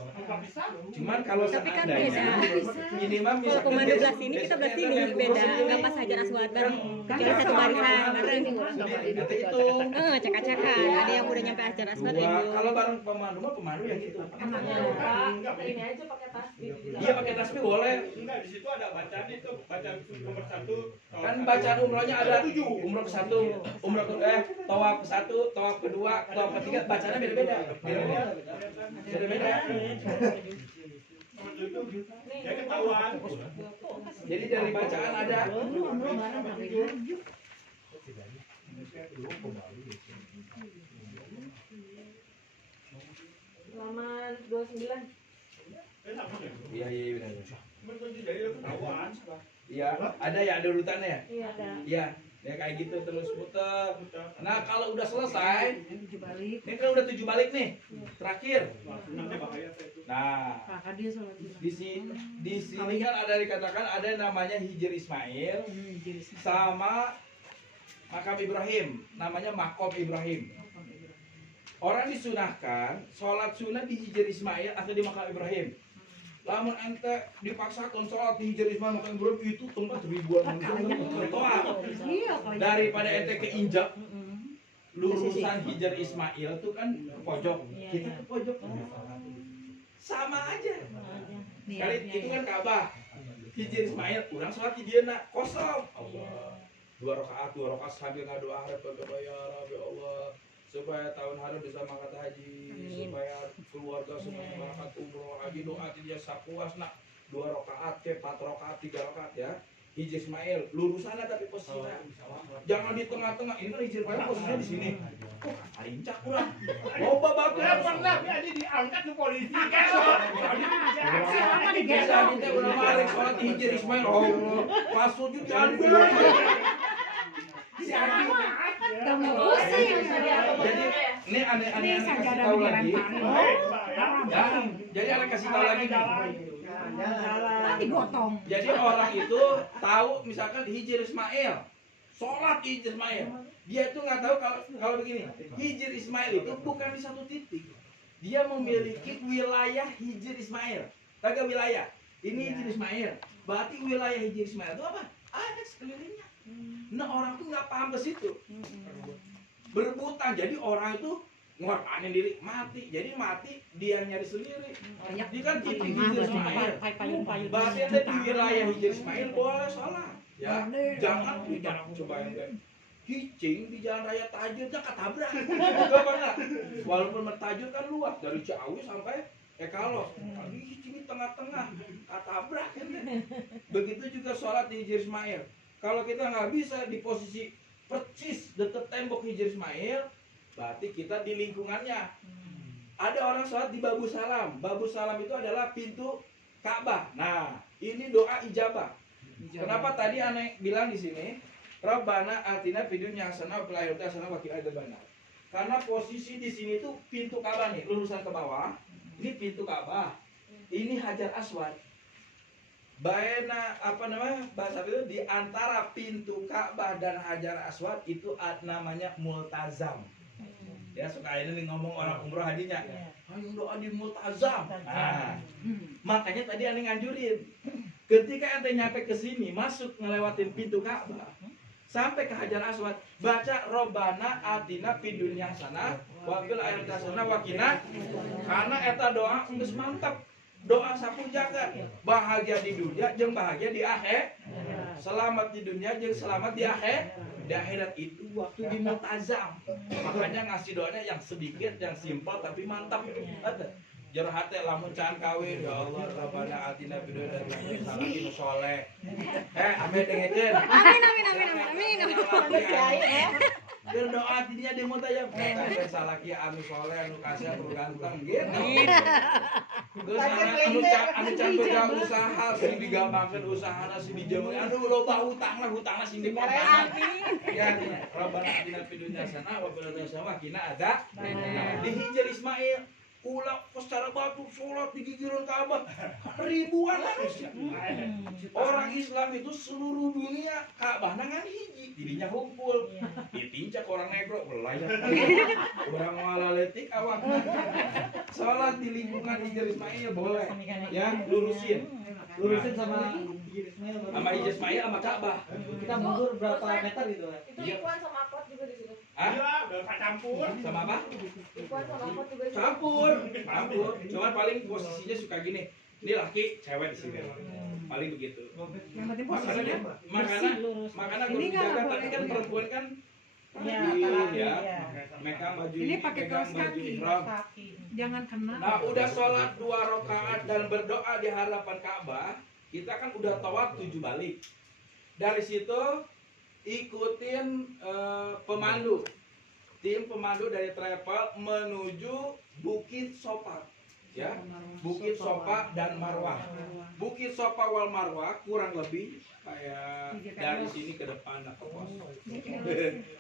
Cuman kalau Tapi kan seandainya beda. ini mah Kalau pemandu belah sini kita belah sini beda, nggak pas hajar aswad bareng. Kecuali satu barisan bareng. Nanti itu Cekak-cekan. Ada yang udah nyampe hajar aswad dua. yang Kalau bareng pemandu mah pemandu ya gitu. Ini aja pakai tasbih. Iya pakai tasbih boleh. Enggak, di situ ada bacaan itu, bacaan nomor 1. Kan bacaan umrohnya ada umroh ke satu, umroh ke tawaf ke satu, tawaf kedua, tawaf ketiga, bacaannya beda-beda. Beda-beda. Ya ketahuan. Jadi dari bacaan ada. Halaman 29. Iya iya benar. Jadi ketahuan. Iya, ada ya ada urutannya ya? Iya ada. Iya, ya kayak gitu terus putar. Nah, kalau udah selesai, Tujuh balik. ini kan udah 7 balik nih. Terakhir. Sunatnya bahaya itu. Nah, Kakak dia sholat dulu. di sini kan ada dikatakan ada namanya Hijr Ismail sama makam Ibrahim, namanya makom Ibrahim. Orang disunahkan sholat sunat di Hijr Ismail atau di makam Ibrahim. Lamun ente dipaksakan sholat di Hijr Ismail makam Ibrahim itu tempat ribuan toa. Iya, kalau Daripada ente keinjak lurusan Hijr Ismail itu kan ke pojok, kita ke pojok sama aja. Kali itu kan Ka'bah, Hijr Ismail, kurang sholat di dia nak kosong. Allah, dua rakaat sambil ngadoa harap kebayar, ya Allah, supaya tahun harap bisa mangkat haji, supaya keluarga semua mangkat umroh haji, doa dia sapuas nak 2 rakaat, 4 rakaat, 3 rakaat ya. Hijr Ismail, lurusannya tapi posisinya jangan di tengah-tengah. Ini kan Hijr Ismail posisinya di sini. Kok lincah kurang? Loba bagus. Pernah jadi diangkat ke polisi kan? Biasa kita udah marek sholat di Hijr Ismail. Allah, pas sujud diambil. kamu pusing. Jadi ini aneh-aneh kasih tahu lagi. Ya, jadi aneh kasih tahu lagi nih. Tadi gotong. Jadi orang itu tahu misalkan Hijr Ismail, sholat di Hijr Ismail. Dia itu nggak tahu kalau begini. Hijr Ismail itu bukan di satu titik. Dia memiliki wilayah Hijr Ismail. Kagak wilayah. Ini Hijr Ismail. Berarti wilayah Hijr Ismail itu apa? Ada sekelilingnya. Nah orang tuh nggak paham ke situ. Berebutan. Jadi orang itu ngorbanin diri mati. Jadi mati dia nyari sendiri. Dia kan titik Hijr Ismail. Berarti ada di wilayah Hijr Ismail boleh sholat. Ya, jangan coba yang hicing di jalan raya Tajurnya ketabrak. Gak pernah. Walaupun Tajur kan luas dari Ciawi sampai Ekalos. Lagi hicing di tengah-tengah ketabrak. Begitu juga sholat di Hijr Ismail. Kalau kita nggak bisa di posisi persis deket tembok Hijr Ismail, berarti kita di lingkungannya. Ada orang sholat di Babu Salam. Babu Salam itu adalah pintu Ka'bah. Nah, ini doa ijabah. Kenapa tadi aneh bilang di sini, Rabbana atina fid dunya hasanah wa fil akhirati hasanah wa qina adzabannar. Karena posisi di sini tuh pintu Ka'bah nih, lurusan ke bawah. Ini pintu Ka'bah. Ini Hajar Aswad. Baena bahasa itu di antara pintu Ka'bah dan Hajar Aswad itu namanya multazam. Ya suka ini ngomong orang umroh hajinya. Ayo doa di multazam. Nah, makanya tadi aneh nganjurin. Ketika ente nyampe ke sini, masuk ngelewatin pintu Ka'bah, sampai ke Hajar Aswad, baca Robbana atina fid dunya hasanah wa fil akhirati hasanah wa qina. Karena eta doa geus mantep. Doa sapu jagat, bahagia di dunia jeung bahagia di akhirat. Selamat di dunia jeung selamat di akhirat. Di akhirat itu waktu di multazam. Makanya ngasih doanya yang sedikit, yang simpel tapi mantap. Jero hate lamun can kawin ya Allah Rabbana atina fid dunya hasanah wa soleh. Ame dengekeun. Amin. Berdoa dinya di multazam. Salaki anu soleh anu kasih anu ganteng gitu. Terus anu can boga usaha sing digampangkeun usahana sing dijemuh anu loba hutangna sing dipapasan. Ya Rabbana atina fid dunya hasanah wa fil akhirati hasanah wa qina adzabannar. Di Hijr Ismail ulah secara batu sholat di gigiran Ka'bah ribuan manusia. Orang Islam itu seluruh dunia Ka'bah nangan hiji, dirinya kumpul. Ditincak orang negro belayar. Orang malaletik awak. Sholat di lingkungan Hijr Ismail boleh. Ya, lurusin sama Ismail baru. sama Hijr Ismail sama Ka'bah. Kita mundur berapa meter gitu ya? Itu Ikhwan sama Akot juga di situ. Hah? Iya, udah campur. Sama apa? Ikhwan sama Akot juga di situ. Campur. Cuman paling posisinya suka gini. Ini laki, cewek di sini. Paling begitu. Yang penting Makanya posisinya makanya lurus. makanya Ini guru nggak jaga boleh tapi kan ini. perempuan kan Ya, rajin, ya. ya. Megang baju Ini pakai megang kaos baju kaki. ihram. jangan kena. Nah, udah sholat 2 rakaat dan berdoa di hadapan Ka'bah, kita kan udah tawaf 7 balik. Dari situ ikutin pemandu. Tim pemandu dari travel menuju Bukit Sofa. Ya, Bukit Sofa dan Marwah. Bukit Sofa wal Marwah kurang lebih kayak dari sini ke depan ke pos.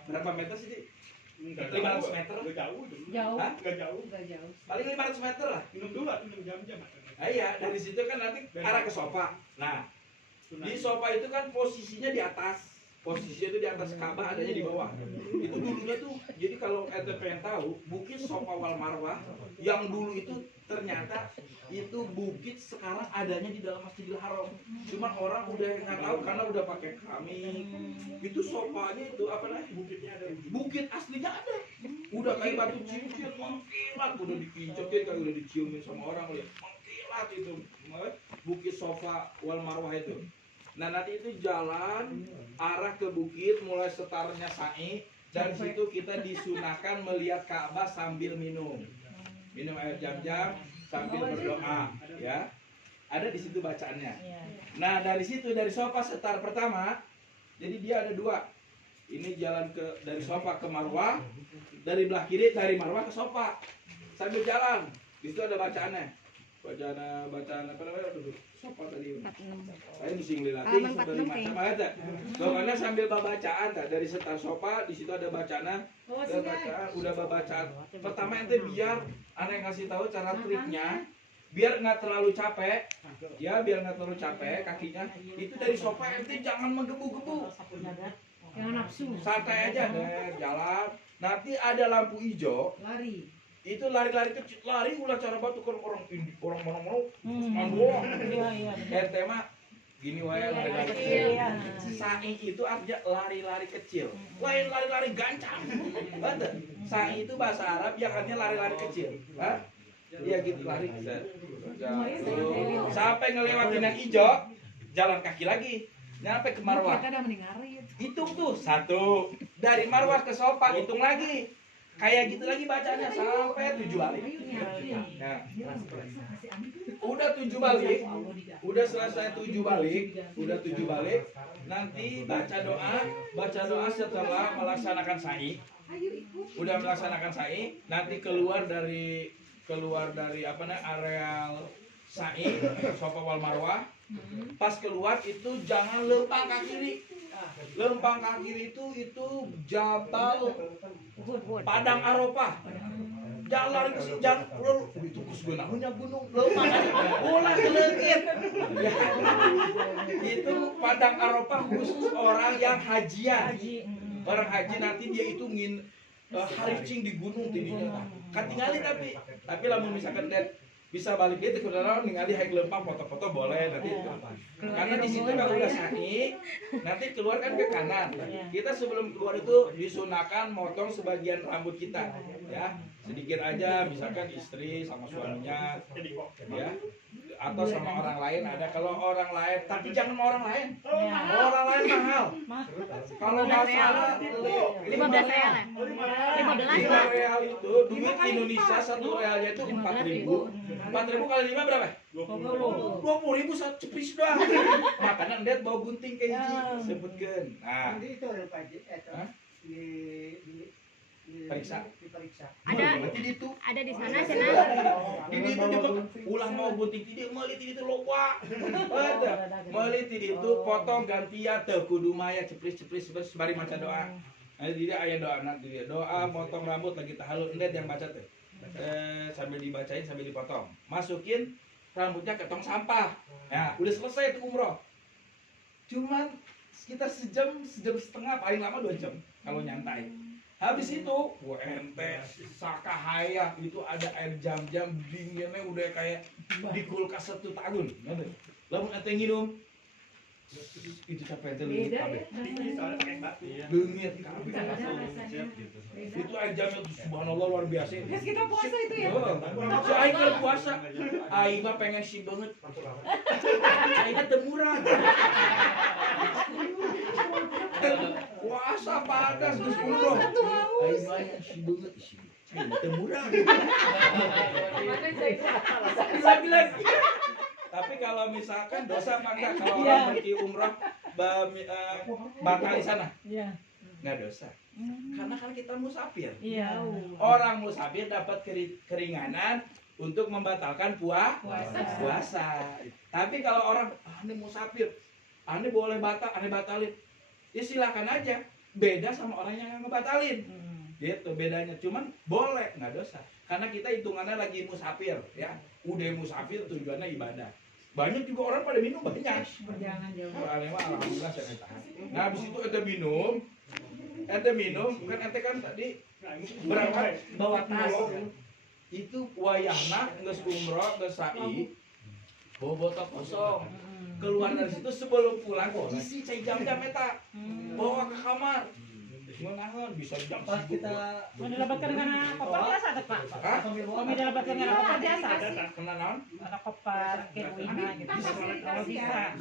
Berapa meter sih? Enggak 500 meter? Enggak jauh. Jauh. Hah? Enggak jauh. Udah jauh. Paling 500 meter lah. Minum dulu, minum jam-jam. Nah, iya, dari situ kan nanti arah ke Sofa. Nah, di Sofa itu kan posisinya di atas. Posisinya itu di atas Ka'bah, adanya di bawah. Itu dulunya tuh, jadi kalau ente pengen tahu, Bukit Sofa wal Marwah yang dulu itu ternyata itu bukit sekarang adanya di dalam Masjidil Haram. Cuman orang udah nggak tahu karena udah pakai keramik. Itu sofanya itu apa namanya? Bukitnya ada. Bukit aslinya ada. Udah kayak batu cincin mengkilat, udah dipijokin kayak udah diciumin sama orang lihat. Mengkilat itu. Bukit Sofa wal Marwah itu. Nah, nanti itu jalan arah ke bukit mulai setarnya sa'i. Dari situ kita disunahkan melihat Ka'bah sambil minum air jam-jam sambil berdoa, ya. Ada di situ bacaannya. Nah, dari situ dari Sofa setar pertama, jadi dia ada 2. Ini jalan dari Sofa ke Marwah, dari belah kiri dari Marwah ke Sofa. Sambil jalan, di situ ada bacaannya. Bacaan apa namanya? Sofa tadi. 46. Saya mesti ngelilatin Halaman sebeli 46 macam ada. Pokoknya sambil bacaan dari setar Sofa, di situ ada bacaannya. Udah bacaan, udah bacaan. Pertama ente biar aneh kasih tahu cara triknya, biar nggak terlalu capek, ya biar nggak terlalu capek kakinya. Itu dari Sofa ente jangan menggebu-gebu, Jangan nafsu. santai aja deh jalan. Nanti ada lampu hijau, Lari. itu lari-lari kecil, lari ulah cara batu ke orang mana-mana, doang. Iya. Ente mah gini wae lari-lari kecil. Sa'i itu artinya lari-lari kecil. Lain lari-lari gancang. Betul. Sa'i itu bahasa Arab yang artinya lari-lari kecil. Hah? Iya gitu lari. Sampai ngelewatin yang hijau, jalan kaki lagi. Nyampe ke Marwah. Kita udah mendengarin. Hitung tuh 1. Dari Marwah ke Sofa hitung lagi. Kayak gitu lagi bacanya sampai 7 balik. Nah, udah 7 balik, udah selesai 7 balik, nanti baca doa setelah melaksanakan sa'i. Udah melaksanakan sa'i, nanti keluar dari apa namanya areal sa'i, Sofa wal Marwah. Pas keluar itu jangan lempang ke kiri. Lempang ke kiri itu Jabal Padang Arafah. Jangan lari ke sini, jangan itu sebenarnya gunung lempang bola kelengit. Ya. Itu Padang Arafah khusus orang yang hajian. Orang haji nanti dia itu haricing di gunung tidinya. Kan tinggalin tapi lamun misalkan bisa balik dia ke dalam ningali haik lempang foto-foto boleh nanti itu. Karena di situ kalau udah sa'i nanti keluar kan ke kanan. Kita sebelum keluar itu disunahkan motong sebagian rambut kita ya. Sedikit aja misalkan istri sama suaminya ya atau sama orang lain ada kalau orang lain tapi jangan sama orang lain. Orang lain mahal. Kalau nggak salah 15 real. 15 real itu duit Indonesia 1 realnya itu 4.000. 4.000 kali 5 berapa? 20.000 satu cepis doang. Makanya ndet bawa gunting kayak hiji sebutkeun. Nah, Jadi itu ada Pak Hah? Periksa. diperiksa. berarti di itu Ada di sana cenah. di itu juga ulang mau gunting ti meuli ti itu loba. Meuli ti itu potong gantian teu kudu maya ceplis-ceplis sebari maca doa. Nah, di dia aya doa anak dia. Doa potong rambut lagi tahalul ndet yang baca teh. sambil dibacain sambil dipotong. Masukin rambutnya ke tong sampah. Ya, udah selesai tuh umroh. Cuman sekitar sejam setengah, paling lama 2 jam kalau nyantai. Habis itu, wah ente sakahaya itu ada air jam-jam dinginnya udah kayak di kulkas 1 tahun. Lalu ente nginum, itu capek ente lebih Beda kabeh. ya. Ini soalnya pakai batu. Leungit kabeh. Beda rasanya. Beda. Itu air jamnya tuh subhanallah luar biasa. Terus kita puasa itu ya. Si Aing kalau puasa, Aing mah pengen sih banget. Aing mah temuran. Puasa panas geus umroh. Aing mah sih banget sih. Aing mah temuran. Mana jadi? Bisa bilang. Tapi kalau misalkan dosa apa enggak kalau orang pergi umroh batal di sana? Iya. Enggak dosa. Karena kan kita musafir. Iya. Orang musafir dapat keringanan untuk membatalkan puasa. Tapi kalau orang ini musafir, ane boleh ane batalin. Ya silakan aja. Beda sama orang yang ngebatalin. Gitu bedanya. Cuman boleh, nggak dosa. Karena kita hitungannya lagi musafir, ya. Udah musafir tujuannya ibadah. Banyak juga orang pada minum banyak. Jangan jauh. Kalau aneh mah alhamdulillah saya tahan. Nah, habis itu ente minum, kan tadi berangkat bawa tas. Itu wayahna geus umroh, geus sa'i, bawa botol kosong. Keluar dari situ sebelum pulang, isi cai jam-jam eta. Bawa ke kamar. Menahon bisa jam Pas kita Mau didapatkan karena koper biasa ada Pak. Hah? Mau didapatkan karena koper biasa. Kena naon? Ada koper keruina gitu. Kalau bisa.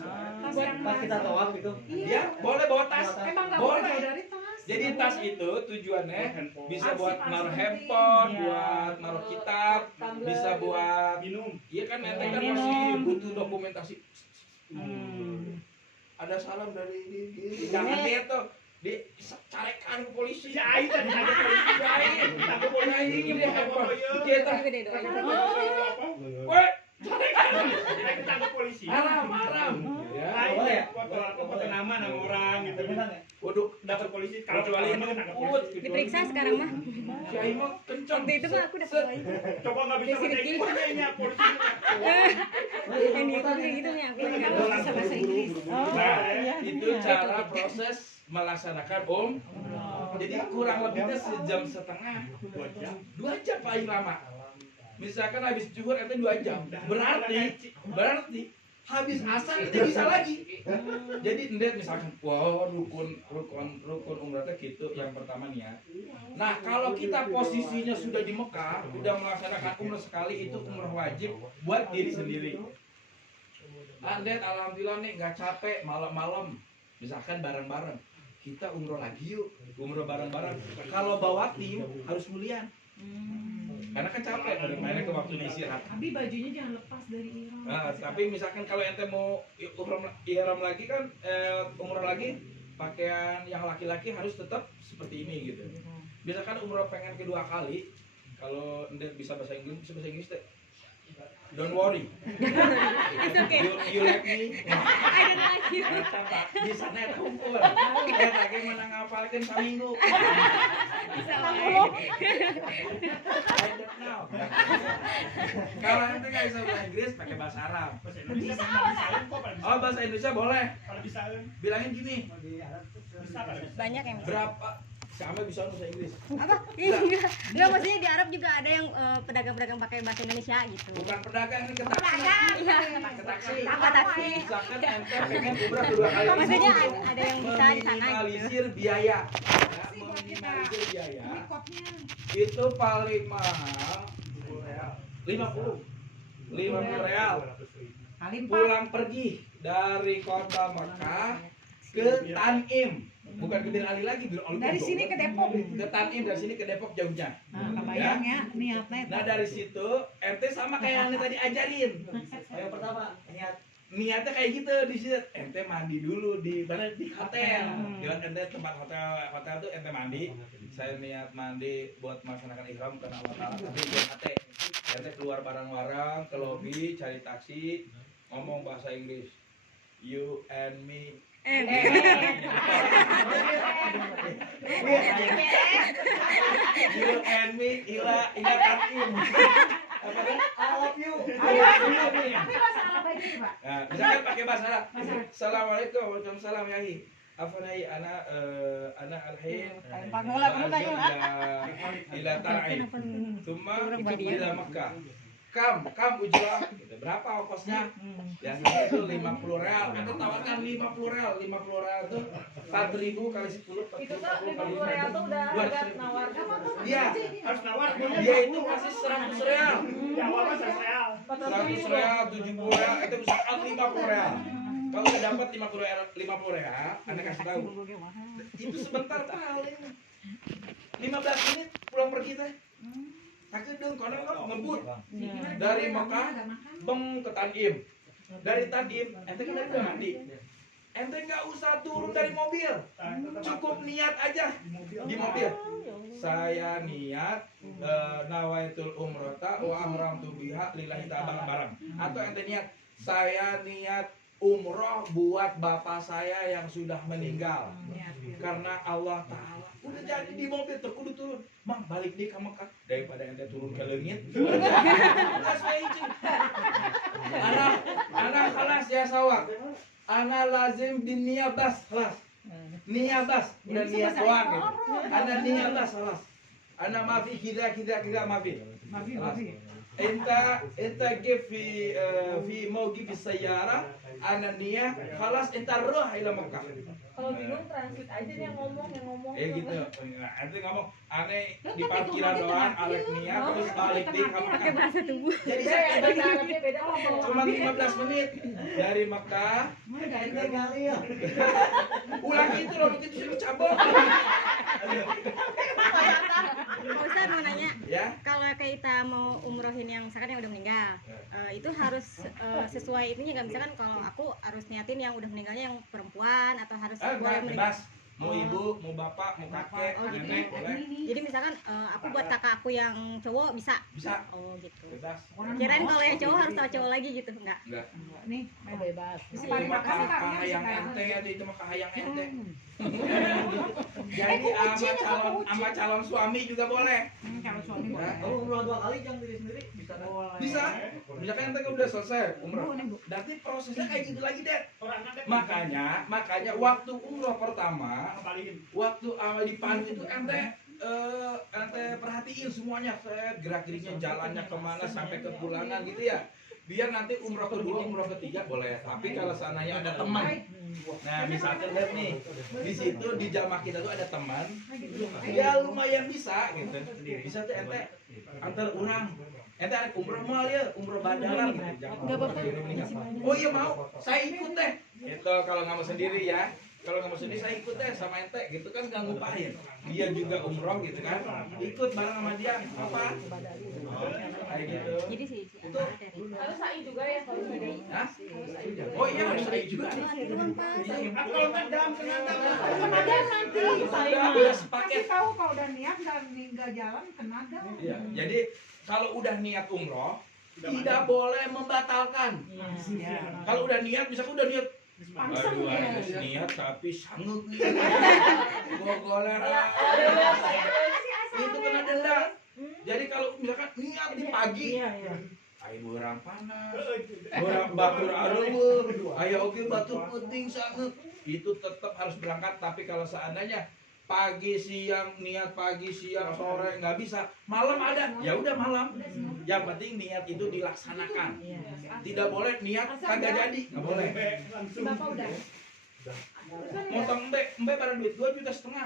pas kita tawaf itu Iya, boleh bawa tas. Emang nggak Boleh. boleh dari tas. Jadi tas itu tujuannya bisa buat Arsip-arsip naruh gede. handphone, Iya. buat naruh kitab, bisa buat Minum. iya kan ente kan Minum. masih butuh dokumentasi. Hmm. Ada salam dari ini. Jangan gitu. Dicarekan ke polisi. Si Aing tadi ada polisi. Si Aing. Takut polisi Ini ini dia handphone. Kita Gede doang. weh, Kita tangkap polisi. haram. Ya. Aing Boleh ya? foto nama orang gitu. benar ya Waduh, Dapat polisi kecuali kalau tangkap nyumput polisi. gitu. Diperiksa sekarang mah. Si Aing mah kencang. Waktu itu mah aku dapat lagi. Coba nggak bisa bahasa Inggris kayaknya polisi. Yang di kayak gitu nih aku nggak bisa bahasa Inggris. Oh, Nah, iya. itu cara proses melaksanakan Jadi kurang lebihnya sejam setengah, 2 jam paling lama. Misalkan habis zuhur itu 2 jam, berarti habis asar itu bisa lagi. Jadi ndet misalkan, wah rukun umrahnya gitu. Yang pertama niat. Nah kalau kita posisinya sudah di Mekah, sudah melaksanakan umrah sekali itu umrah wajib buat diri sendiri. Ndet alhamdulillah nih nggak capek malam-malam. Misalkan bareng-bareng, kita umroh lagi yuk, umroh bareng-bareng. Kalau bawa tim harus mulian, karena kan capek mainnya ke waktu istirahat. Tapi bajunya jangan lepas dari ihram. Nah, tapi misalkan kalau ente mau ihram lagi kan, umroh lagi, pakaian yang laki-laki harus tetap seperti ini gitu. Misalkan umroh pengen kedua kali, kalau ente bisa bahasa Inggris deh. Don't worry. It's okay. You let me. I don't like you. Di sana eta hukum. Eta lagi menang ngapalkeun saminggu. Bisa wae. I don't know. Kalau ente nggak bisa bahasa Inggris, pakai bahasa Arab. Bahasa Indonesia bisa kok pada bisa. Oh, bahasa Indonesia boleh. Kalau bisa Bilangin gini, bisa pada bisa. Banyak yang bisa. berapa? Sama bisa bahasa Inggris. Apa? Enggak. Enggak, maksudnya di Arab juga ada yang pedagang-pedagang pakai bahasa Indonesia gitu. Bukan pedagang, ini ke taksi. Iya. Ke taksi. Apa taksi? Misalkan ente pengen umrah kedua kali. Maksudnya ada yang bisa di sana gitu. Meminimalisir biaya. Ya, meminimalisir biaya. Mikotnya. Itu paling mahal 50 real. Kali 4. Pulang pergi dari kota Mekah ke Tanim, bukan ke Bir Ali lagi, Bir Ali Dari jauh sini ke banget. Depok. Ke Tanim, dari sini ke Depok jauhnya. Nah, kebayang ya niatnya. Nah dari situ ente sama kayak yang tadi ajarin. yang pertama niat Niatnya kayak gitu di situ. Ente mandi dulu di mana, di hotel. Bilang ente tempat hotel tuh ente mandi. Saya niat mandi buat melaksanakan ihram karena Allah Taala. Tapi buat ente keluar bareng-bareng ke lobi, cari taksi, ngomong bahasa Inggris. You and me You and me, Ila, ingat Im. I love you. Tapi bahasa Arab aja nih, Pak. Nah, misalkan pakai bahasa Arab. Assalamualaikum, waalaikumsalam ya. Afanai ana alhin. Ila ta'in. Thumma ila Makkah. Kam ujrah. Gitu. Berapa ongkosnya? Biasanya itu 50 real. Kita tawarkan 50 real. 50 real itu 4.000 kali 10. Itu tuh 50 real tuh udah harga nawar. Iya, Harus nawar. dia itu kasih 100 real. Di awal mah 100 real. 100 real, 70 real, itu bisa 50 real. Kalau udah dapat 50 real, Anda kasih tahu. Itu sebentar paling 15 menit pulang pergi teh. Sakit dong, karena kan ngebut dari Mekah beng ke Tanim. Dari Tanim, ente kan udah mandi. Ente nggak usah turun dari mobil, cukup niat aja di mobil. Saya niat nawaitul umrata wa ahramtu biha lillahi ta'ala barang. Atau ente niat saya niat umroh buat bapak saya yang sudah meninggal karena Allah Ta'ala. Udah jadi di mobil terkudu turun, Mang balik deh ke Mekah daripada ente turun ke langit. Anak kalas ya sawah. Ana lazim bin niyabas kelas. Niyabas udah niat doang gitu. Ana niyabas kelas. Ana mafi kita mafi. Enta gif fi mawqif as-sayyara ana niyah khalas enta ruh ila Makkah. Kalau bingung translate aja nih yang ngomong Gitu. Nah, ente ngomong aneh di parkiran doang alek niat terus balik di ke Pakai Makkah. bahasa tubuh. Jadi Beda saya ya, bahasa Arabnya beda. cuma 15 menit dari Makkah. Ente kali ya. Ulang itu loh begitu suruh cabut. Pak Ustadz mau nanya, Ya. kalau kita mau umrohin yang misalkan yang udah meninggal, itu harus sesuai itunya nggak? Misalkan kalau aku harus niatin yang udah meninggalnya yang perempuan atau harus boleh Enggak, meninggal? bebas. Mau ibu, mau bapak, mau kakek, Oh, gitu. nenek, boleh. Jadi misalkan aku buat kakak aku yang cowok bisa? Bisa. Oh gitu. Bebas. Kirain kalau yang cowok harus tahu cowok lagi gitu, enggak? Enggak. Nih, Bebas. Cuma kahayang ente ada itu mah kahayang ente. Jadi sama calon suami juga boleh. Kalau suami boleh. Nah, Kalau umroh 2 kali jangan diri sendiri bisa kan? bisa. Misalkan ente kan udah selesai umroh. Berarti prosesnya kayak gitu lagi, Det. Makanya waktu umroh pertama, waktu awal dipandu itu ente perhatiin semuanya, gerak-geriknya, jalannya kemana sampai ke pulangan gitu ya. Biar nanti umroh kedua, umroh ketiga boleh. Tapi kalau sananya ada teman, nah misalkan lihat nih, di situ di jamaah kita tuh ada teman, ya lumayan bisa gitu. Bisa tuh ente antar orang, ente ada umroh mal ya, umroh badalan gitu. Nggak apa-apa. Oh iya mau, saya ikut deh. Itu kalau nggak mau sendiri ya. Kalau nggak mau sendiri saya ikut deh sama ente gitu kan nggak ngupahin. Dia juga umroh gitu kan, ikut bareng sama dia apa? Kayak gitu. Jadi sih Itu Harus sa'i juga ya kalau sa'i. Hah? Oh iya harus saya juga. itu kan pas. Kalau kan dalam kenandang. Ada nanti. Udah sepaket. Kasih tahu kalau udah niat dan nggak jalan kena ada. Iya. Jadi kalau udah niat umroh tidak boleh membatalkan. Kalau udah niat, misalkan udah niat, aduh harus niat tapi sanggup nih. Gogoler. Itu kena denda. Jadi kalau misalkan niat di pagi, ayo orang panas, orang batur areueuh, ayo oke batur penting sangat. Itu tetap harus berangkat. Tapi kalau seandainya pagi siang niat pagi siang sore nggak bisa, malam ada, ya udah malam. Yang penting niat itu dilaksanakan. Tidak boleh niat kagak jadi, nggak boleh. Bapak udah. Motong mbe pada duit 2,5 juta.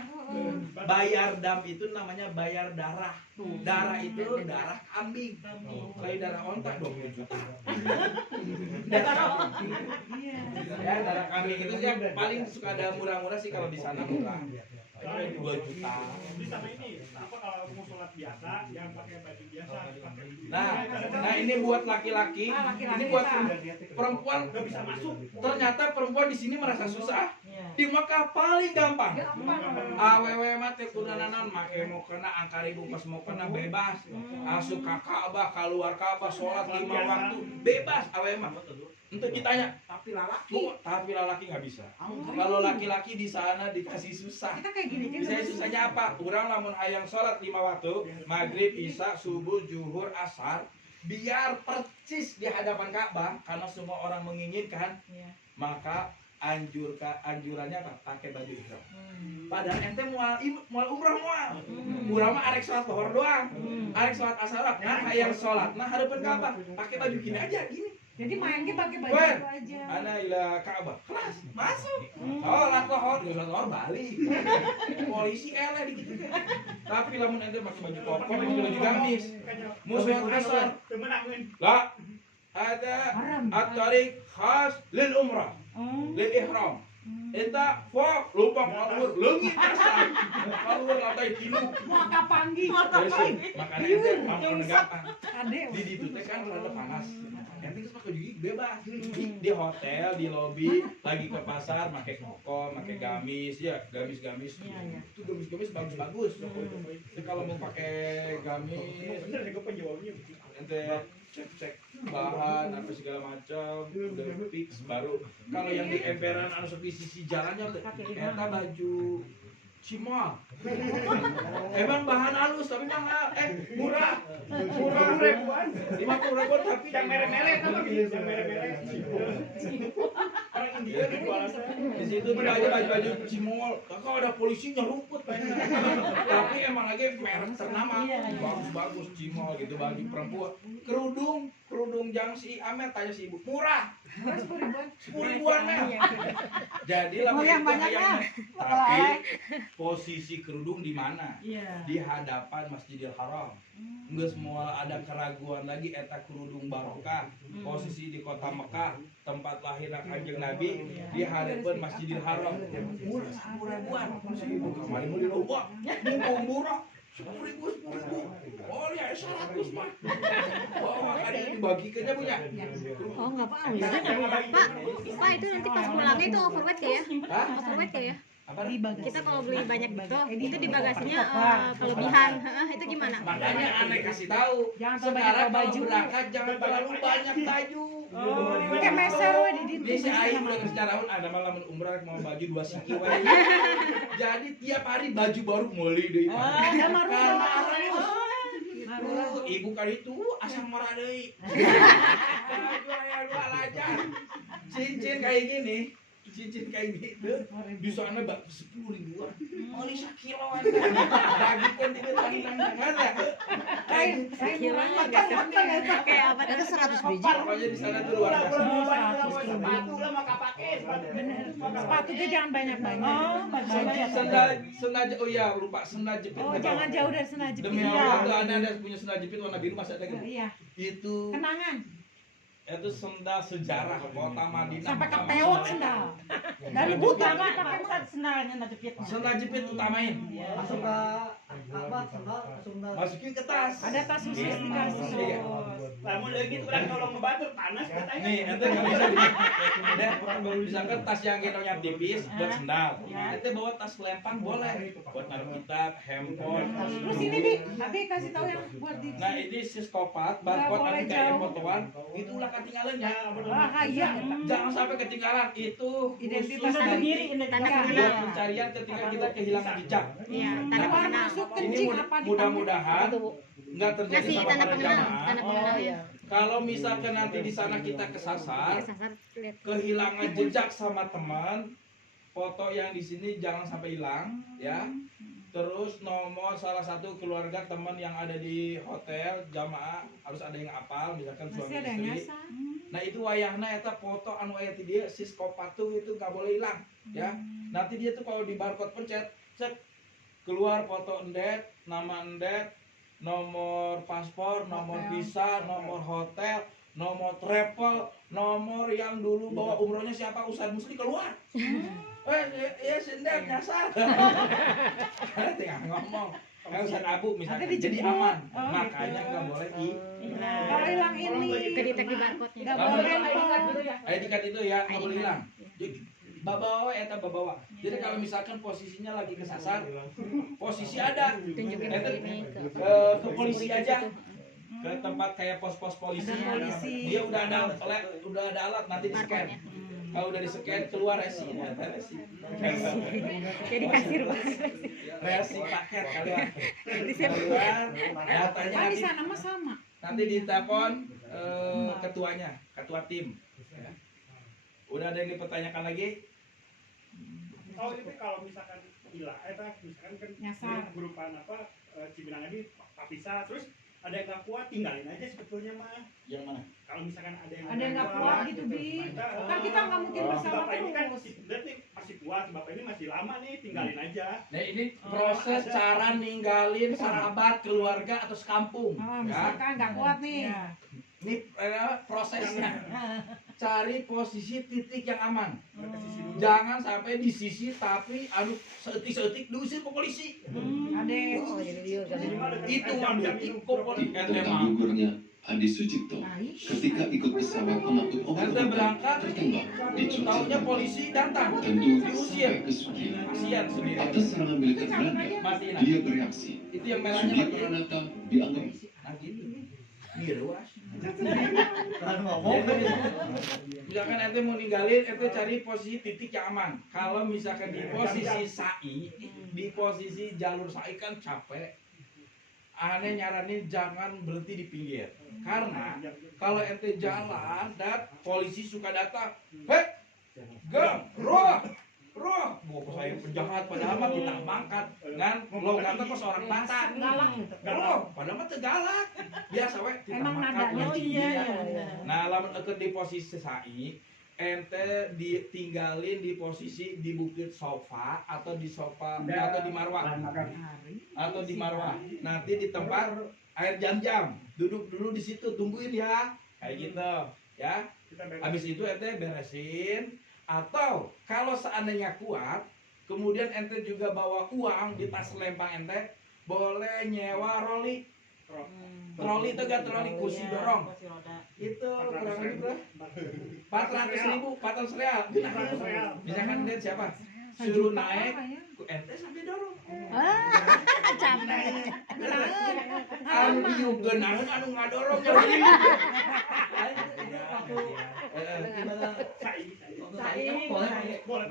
Bayar dam itu namanya bayar darah. Darah itu darah kambing. Lain darah onta 20 juta. Ya darah kambing itu yang paling suka ada murah-murah sih kalau di sana murah. Jalan 2 juta. Jadi sama ini, apa kalau mau sholat biasa, jangan pakai baju biasa, pakai Nah ini buat laki-laki, ini buat perempuan. nggak bisa masuk. Ternyata perempuan di sini merasa susah. Di Mekah paling gampang. Awewe mah teh kunanan make mau kena angka ribu pas mau kena bebas. Asup ka Ka'bah, keluar Ka'bah, sholat 5 waktu bebas awewe mah. Untuk ditanya, Tapi lalaki. tapi laki nggak bisa. Kalau laki-laki di sana dikasih susah. Kita kayak gini kan. Bisa susahnya apa? Urang lamun hayang sholat 5 waktu, maghrib, isya, subuh, zuhur, asar, biar percis di hadapan Ka'bah karena semua orang menginginkan, maka anjurannya apa? Pakai baju ihram. Padahal ente mual umrah mual. Urang mah arek sholat lohor doang. Arek sholat asar, nah hayang sholat, nah hadapan Ka'bah, pakai baju gini aja gini. Jadi mainnya pakai baju Wen, itu aja. ana ila Ka'bah. Kelas, masuk. Sholat lohor, sholat lohor balik. Polisi eleh dikit. Tapi lamun ente pakai baju koko, pakai baju gamis. Musuh asar. Temenangin. Lah, ada at-tariq khas lil umrah, lil ihram. Eta fok lupa kalur leungit asal. Kalur lantai 3. Maka panggi. Makanya ente mampu negakan. Ade. Di ditu teh kan rada panas. Ente geus pakai baju bebas. Di hotel, di lobi, lagi ke pasar pakai koko, pakai gamis ya, gamis-gamis. Itu gamis-gamis bagus-bagus. Jadi kalau mau pakai gamis, Bener nih gue penjualnya. ente cek bahan apa segala macam udah fix baru. Kalau yang di emperan anu sepi sisi jalannya teh eta baju cimol. Emang bahan halus tapi mahal. Murah. Murah ribuan. 50.000 tapi Yang mere-mere itu apa gitu? Yang mere-mere. orang India di jualan di situ tuh baju cimol. Kalau ada polisi nyeruput. Tapi emang lagi merek ternama. Bagus-bagus cimol gitu bagi perempuan. Kerudung jangsi Amet tanya si ibu murah. 10.000-an mah. Jadi lah yang banyak tapi posisi kerudung di mana? Di hadapan Masjidil Haram. Nggak semua ada keraguan lagi eta kerudung barokah. Posisi di kota Mekah, tempat lahir Kanjeng Nabi, di hadapan Masjidil Haram. Murah 10.000-an. Si ibu kamari mau diloba. Mumpung murah 10.000. Oh ya 100 mah. Oh ada dibagikannya punya. Oh nggak apa-apa. Pak itu nanti pas pulangnya itu overweight ya? Hah? Overweight ya? Apa? Kita kalau beli banyak gitu, itu di bagasinya kelebihan. Itu gimana? Makanya aneh kasih tahu. Sekarang kalau berangkat jangan terlalu banyak baju. Pakai meser we di Dia si Aing udah secara ada malam umrah mau baju 2 siki we. Jadi tiap hari baju baru mulai deui. Karena harus. Ibu kali itu asam marah deui. Baju aya 2 lajar. Cincin kayak gini. Cincin kayak gitu bisa anda bak 10.000-an oli 1 kiloan daging kan tidak tanggung-tanggungan ya kayak Kayak apa? Ada 100 biji. pokoknya di sana tuh luar biasa. Sepatu lah maka pakai. Sepatu dia jangan banyak-banyak. Sendal oh iya lupa sendal jepit Oh, jangan jauh dari sana jepit. demi Allah tuh ada punya sendal jepit warna biru masih ada gitu Iya. itu Kenangan. itu sendal sejarah kota Madinah Sampai ke peot sendal. Dari buta mah pakai Sendalnya najepit. sendal jepit utamain Masuk ke apa? Sendal, sendal. masukin ke tas Ada tas khusus dikasih. Iya. Namun lagi itu kan kalau ngebatur panas katanya. Nih, ente nggak bisa misalkan tas yang kita yang tipis buat sendal. Ente bawa tas lempang boleh buat naruh kitab, handphone. Terus ini Bi, Abi kasih tahu yang buat di. Nah ini siskopat, Nggak barcode boleh nanti kayak jauh. fotoan, itu ulah ketinggalan ya. Wah, iya. Jangan sampai ketinggalan. Itu Identitas khusus tanda nanti diri, identitas buat diri. pencarian ketika kita kehilangan jejak. Iya, tanda Keluar pengenal. masuk Ini kencing apa di mudah-mudahan nggak terjadi Kasih sama tanda para pengenal, jamaah. tanda pengenal. Kalau misalkan nanti di sana kita kesasar, Kesasar, lihat. kehilangan jejak sama teman, foto yang di sini jangan sampai hilang ya. Terus nomor salah satu keluarga teman yang ada di hotel jamaah harus ada yang apal, misalkan Masih suami ada yang istri. nyasar. Nah itu wayahna eta foto anu aya ti dia siskopatu itu nggak boleh hilang ya. Nanti dia tuh kalau di barcode pencet cek keluar foto endet, nama endet, nomor paspor, nomor visa, nomor hotel, nomor travel, nomor yang dulu bawa umrohnya siapa, Ustadz Musli keluar. Ya sendek nyasar. Karena tinggal ngomong. Kayak Ustadz Abu misalnya, Nanti jadi dijemput. aman. Oh, Makanya gitu. nggak boleh Kalau hilang ini kedetek di barcode-nya. nggak Kalau boleh ID card handphone. gitu ya. ID card itu ya nggak ID boleh card. hilang. Jadi babawa eta babawa. Jadi kalau misalkan posisinya lagi kesasar, posisi ada. Tunjukin Ente ini ke polisi aja. Ke tempat kayak pos-pos polisi. Ada polisi. Dia udah ada alat nanti di scan. barcode-nya. Kalau udah di scan keluar resi. Jadi kasir Resi paket kalian. Di-share. Keluar datanya Kan di nanti sana mah sama. nanti ditelepon ketuanya, ketua tim. Ya. Udah ada yang dipertanyakan lagi? Oh itu kalau misalkan hilang, misalkan kan Nyasar. grupaan apa Cipinang ini Papisa, terus ada yang nggak kuat tinggalin aja sebetulnya mah. Yang mana? Kalau misalkan ada yang Nggak kuat gitu, Bi. Kan kita nggak mungkin bersama Bapak ini kan terus. lihat nih masih kuat, bapak ini masih lama nih, tinggalin aja. Nah ini proses cara ninggalin sahabat, keluarga atau sekampung. Oh, Ya. misalkan nggak kuat nih. Ini prosesnya. Cari posisi titik yang aman. Jangan sampai di sisi tapi anu seetik-seetik diusir ke polisi. Ada. Itu mah detik kok polisi. Tentang gugurnya Andi Sucipto ketika ikut pesawat pengangkut Ente obat-obatan berangkat, tertembak di taunya Yogyakarta. polisi datang, Tentu diusir. sampai ke Sugi. Kasihan sendiri. Atas serangan militer Belanda, Matiin. dia bereaksi. Itu yang merahnya Sugi matiin. Pranata dianggap Nah gitu. Mirwas. Kan ngomong Jadi, misalkan ente mau ninggalin, ente cari posisi titik yang aman. Kalau misalkan di posisi sai, di posisi jalur sai kan capek. Aneh nyaranin jangan berhenti di pinggir. Karena kalau ente jalan dan polisi suka datang, hei, gang, roh, mau saya penjahat padahal mah kita mangkat, kan? Lo kata kok seorang Batak, Galak gitu. roh, padahal mah tegalak. Biasa we, kita Emang mangkat. nadanya. ngaji. Iya. Nah, lamun eket di posisi sai, ente ditinggalin di posisi di bukit sofa atau di sofa atau di marwah atau di marwah. Nanti di tempat air jam-jam, duduk dulu di situ, tungguin ya, kayak gitu, ya. Habis itu ente beresin. Atau kalau seandainya kuat, kemudian ente juga bawa uang di tas lempang ente, boleh nyewa roli. Troli itu gak troli kursi dorong. Itu kurang lebih berapa? 400.000, 400 real. Misalkan dia siapa? Suruh naik, ente sampai dorong. Capek. Anu diuk geunangeun anu ngadorong ya.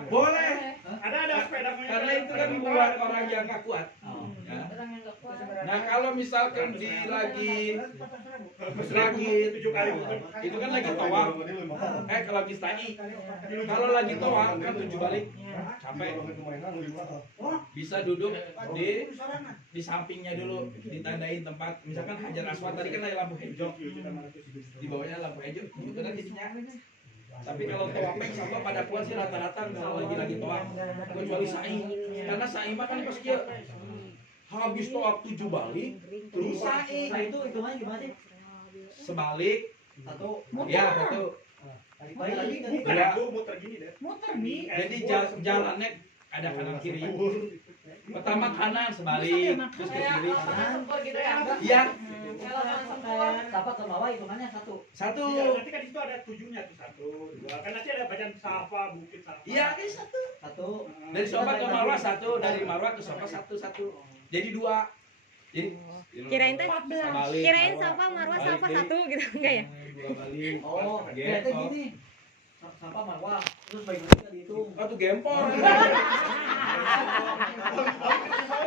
Boleh. Ada sepeda Karena itu kan buat orang yang gak kuat. Ya. Orang yang nggak kuat. Nah kalau misalkan lagi 7 kali itu kan lagi tawaf. Kalau lagi sa'i, kalau lagi tawaf kan 7 balik, capek. Bisa duduk di sampingnya dulu, ditandain tempat. Misalkan Hajar Aswad tadi kan ada lampu hijau, di bawahnya lampu hijau, itu kan titiknya. Tapi kalau tawafnya insya Allah pada puas sih rata-rata kalau lagi tawaf, kecuali sa'i. Karena sa'i mah kan pas dia habis tawaf 7 balik, terus sa'i. Nah itu hitungannya gimana sih? Sebalik, Satu. ya satu. Balik lagi kan? Ya. muter gini deh. Muter nih. Jadi jalannya ada kanan kiri. Pertama kanan sebalik, terus ke Kayak kiri. lapangan sempur gitu ya. Iya, Kayak lapangan sempur. Tapak ke bawah hitungannya satu. satu. Iya, nanti kan di situ ada 7-nya tuh 1, 2. Kan nanti ada bacaan Safa, Bukit Safa. Iya, ini satu. Satu. Dari Sofa ke Marwah satu, dari Marwah ke Sofa satu. Jadi 2. Jadi Kirain teh sebalik. kirain Safa Marwah Safa Balik. satu gitu enggak ya? 2 balik. Oh, Gempor. berarti gini. Sampah marwah, terus balik lagi nggak dihitung. Oh, tuh gempor.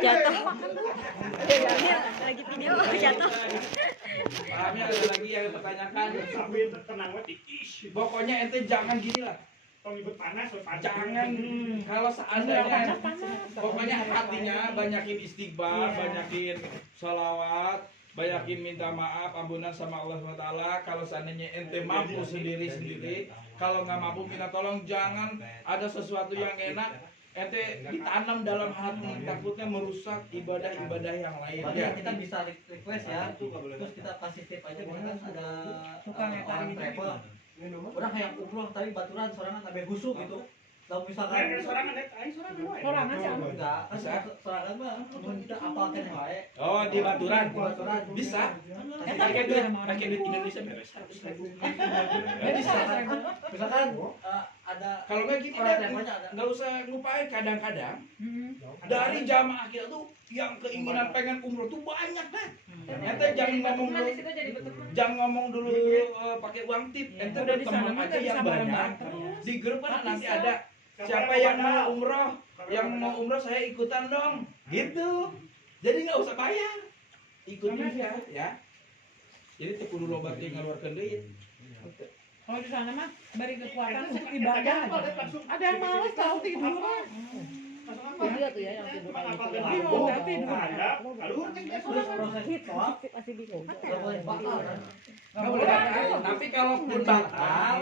Jatuh. Iya, lagi video jatuh. Pahamnya ada lagi yang dipertanyakan. Sampai tenang banget. Pokoknya ente jangan gini lah. Kalau ikut panas, Jangan kalau seandainya pokoknya hatinya banyakin istighfar, banyakin sholawat, banyakin minta maaf, ampunan sama Allah SWT. Kalau seandainya ente mampu sendiri, kalau nggak mampu minta tolong, jangan ada sesuatu yang enak ente ditanam dalam hati, takutnya merusak ibadah-ibadah yang lain. Berarti Ya. kita bisa request ya, terus kita kasih tip aja, misalkan ada Tukang orang gitu. travel, Orang yang umroh tadi baturan sorangan sampai busuk gitu. Kalau misalkan Sorangan dek, aing sorangan wae. Sorangan sih. enggak, kan sorangan mah kita apalkan wae. Oh, di Baturan. Baturan Bisa. Kasih Pakai duit Indonesia beres 100.000. bisa kan? Misalkan ada Kalau nggak gini, orang Dan, temannya ada. nggak usah ngupain. Kadang-kadang Hmm. dari jamaah kita tuh yang keinginan pengen umroh tuh banyak kan. Ente jangan ngomong dulu, di situ jadi berteman. jangan ngomong dulu pakai uang tip. Ente Udah di sana temen mah aja nggak yang bisa banyak. bareng-bareng. Di grup kan nanti ada siapa yang mau umroh, saya ikutan dong. Gitu. Jadi nggak usah bayar. Ikutin aja ya. Jadi teu kudu loba teh ngaluarkeun deui. Kalau di sana mah beri kekuatan untuk ibadah aja. Ada yang males tahu tiduran. Dia tuh ya yang tidur kayak gitu ya. Bingung tahu tidur. Terus proses toa Masih bingung. nggak boleh bakal kan? Nggak boleh batal. Tapi kalaupun batal,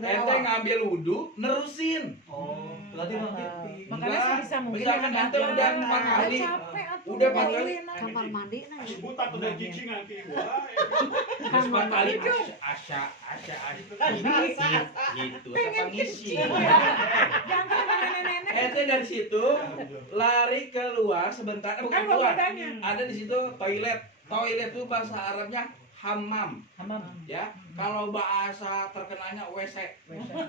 ente ngambil wudhu, nerusin. Oh, berarti bang Makanya Enggak. sebisa mungkin Misalkan jangan ente batal. udah 4 kali, Capek atuh. udah 4 kali, Kamar mandi nah. Si buta tuh udah jijik nanti wae. terus 4 kali asya. Gitu. Apa ngisi? Jangan sama nenek-nenek. Ente dari situ lari keluar sebentar, bukan Kan keluar. bedanya. Ada di situ toilet. Toilet itu bahasa Arabnya hammam, Hamam. ya. Kalau bahasa terkenalnya WC.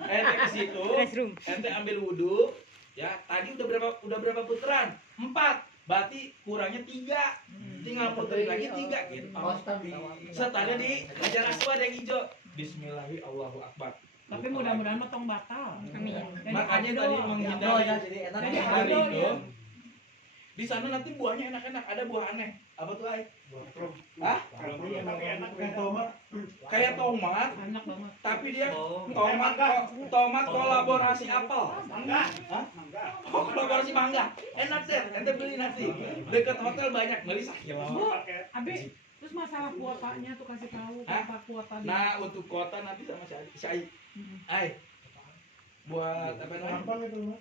Ente ke situ, Restroom. ente ambil wudhu, ya. Tadi udah berapa putaran? 4. Berarti kurangnya 3. Tinggal puterin lagi 3 gitu. Setelahnya di Hajar Aswad yang hijau. Bismillahirrahmanirrahim, Allahu Akbar. Tapi mudah-mudahan mah tong batal. Amin. Jadi Makanya abdo. tadi Oh menghindari ya, jadi enak Jadi ya. hari abdo itu. dia. Di sana nanti buahnya enak-enak. Ada buah aneh. Apa tuh, Ay? Hah? Tapi enak Kayak tomat, Enak banget. tapi dia Oh, tomat kolaborasi apel. Mangga. Hah? Mangga. Oh, kolaborasi mangga. Enak deh. Ente beli nanti. Dekat hotel banyak beli sakilo. Pakai Abi, terus masalah kuotanya tuh kasih tahu Hah? berapa kuota dia. Nah, untuk kota nanti sama si Ai. Ai. Buat apa namanya?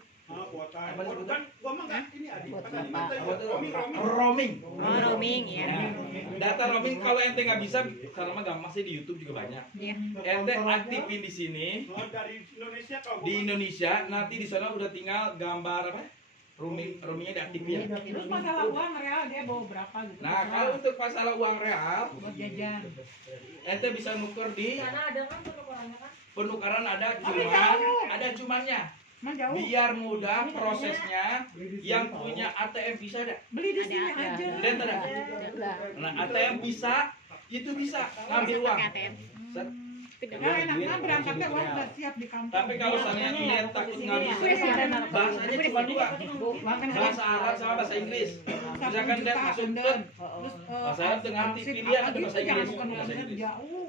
kuota. Apa sih, Kan gua mah enggak ini adik. Buat Kan bapak. Apa tuh? roaming. Roaming. Oh, roaming ya. Nah, data roaming kalau ente nggak bisa, karena mah gampang sih di YouTube juga banyak. Iya. Ente aktifin di sini Oh, dari Indonesia kau. di Indonesia, nanti di sana udah tinggal gambar apa? Roamingnya diaktifin. Terus masalah uang real dia bawa berapa gitu. Nah, kalau untuk masalah uang real, buat jajan. ente bisa nuker di Sana ada kan penukarannya kan? penukaran ada Tapi cuman, jauh. ada cumannya. Emang jauh. Biar mudah prosesnya, yang punya ATM bisa ada. Beli di sini Ada. aja. Dan ada. Udah. Nah, ATM bisa, itu bisa ngambil uang. Pakai ATM. Set. Nah, enaknya berangkatnya uang udah siap di kampung. Tapi kalau saya niat takut nggak bisa, bahasanya cuma 2. Bahasa Arab sama bahasa Inggris. Misalkan dia masuk ke bahasa Arab dengan pilihan atau bahasa Inggris. Bahasa Inggris.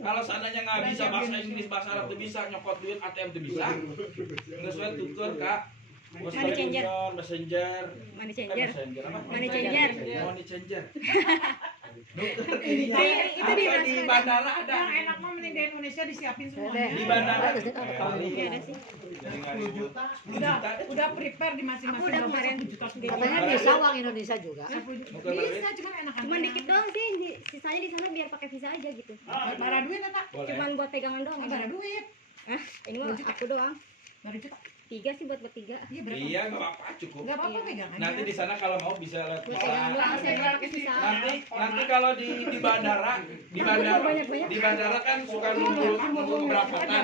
Kalau seandainya nggak bisa bahasa Inggris, bahasa Arab tuh bisa, nyokot duit ATM tuh bisa. Nggak sesuai tutur kak. Money changer. Messenger. Money changer. Messenger apa? Money changer. Money changer. Itu di Apa di bandara ada. Yang enak mah mending di Indonesia disiapin Di semuanya. bandara. Iya ada sih. 10 juta. Udah prepare di Aku masing-masing udah dompet kemarin 1 juta sendiri. Katanya bisa uang Indonesia juga. 10 juta. Bukan Bisa, cuman enakan. Cuman dikit doang sih, sisanya di sana biar pakai visa aja gitu. Bara duit tak? Boleh. Cuman buat pegangan doang. Bara duit. Ah, ini mah aku doang. Bara juta. 3 sih buat bertiga. Iya berapa? Iya, nggak apa-apa, cukup. Enggak apa-apa pegang aja. Nanti di sana kalau mau bisa lihat Buat pegangan bisa. doang sih pakai visa. Nanti kalau di bandara di bandara kan suka nunggu keberangkatan.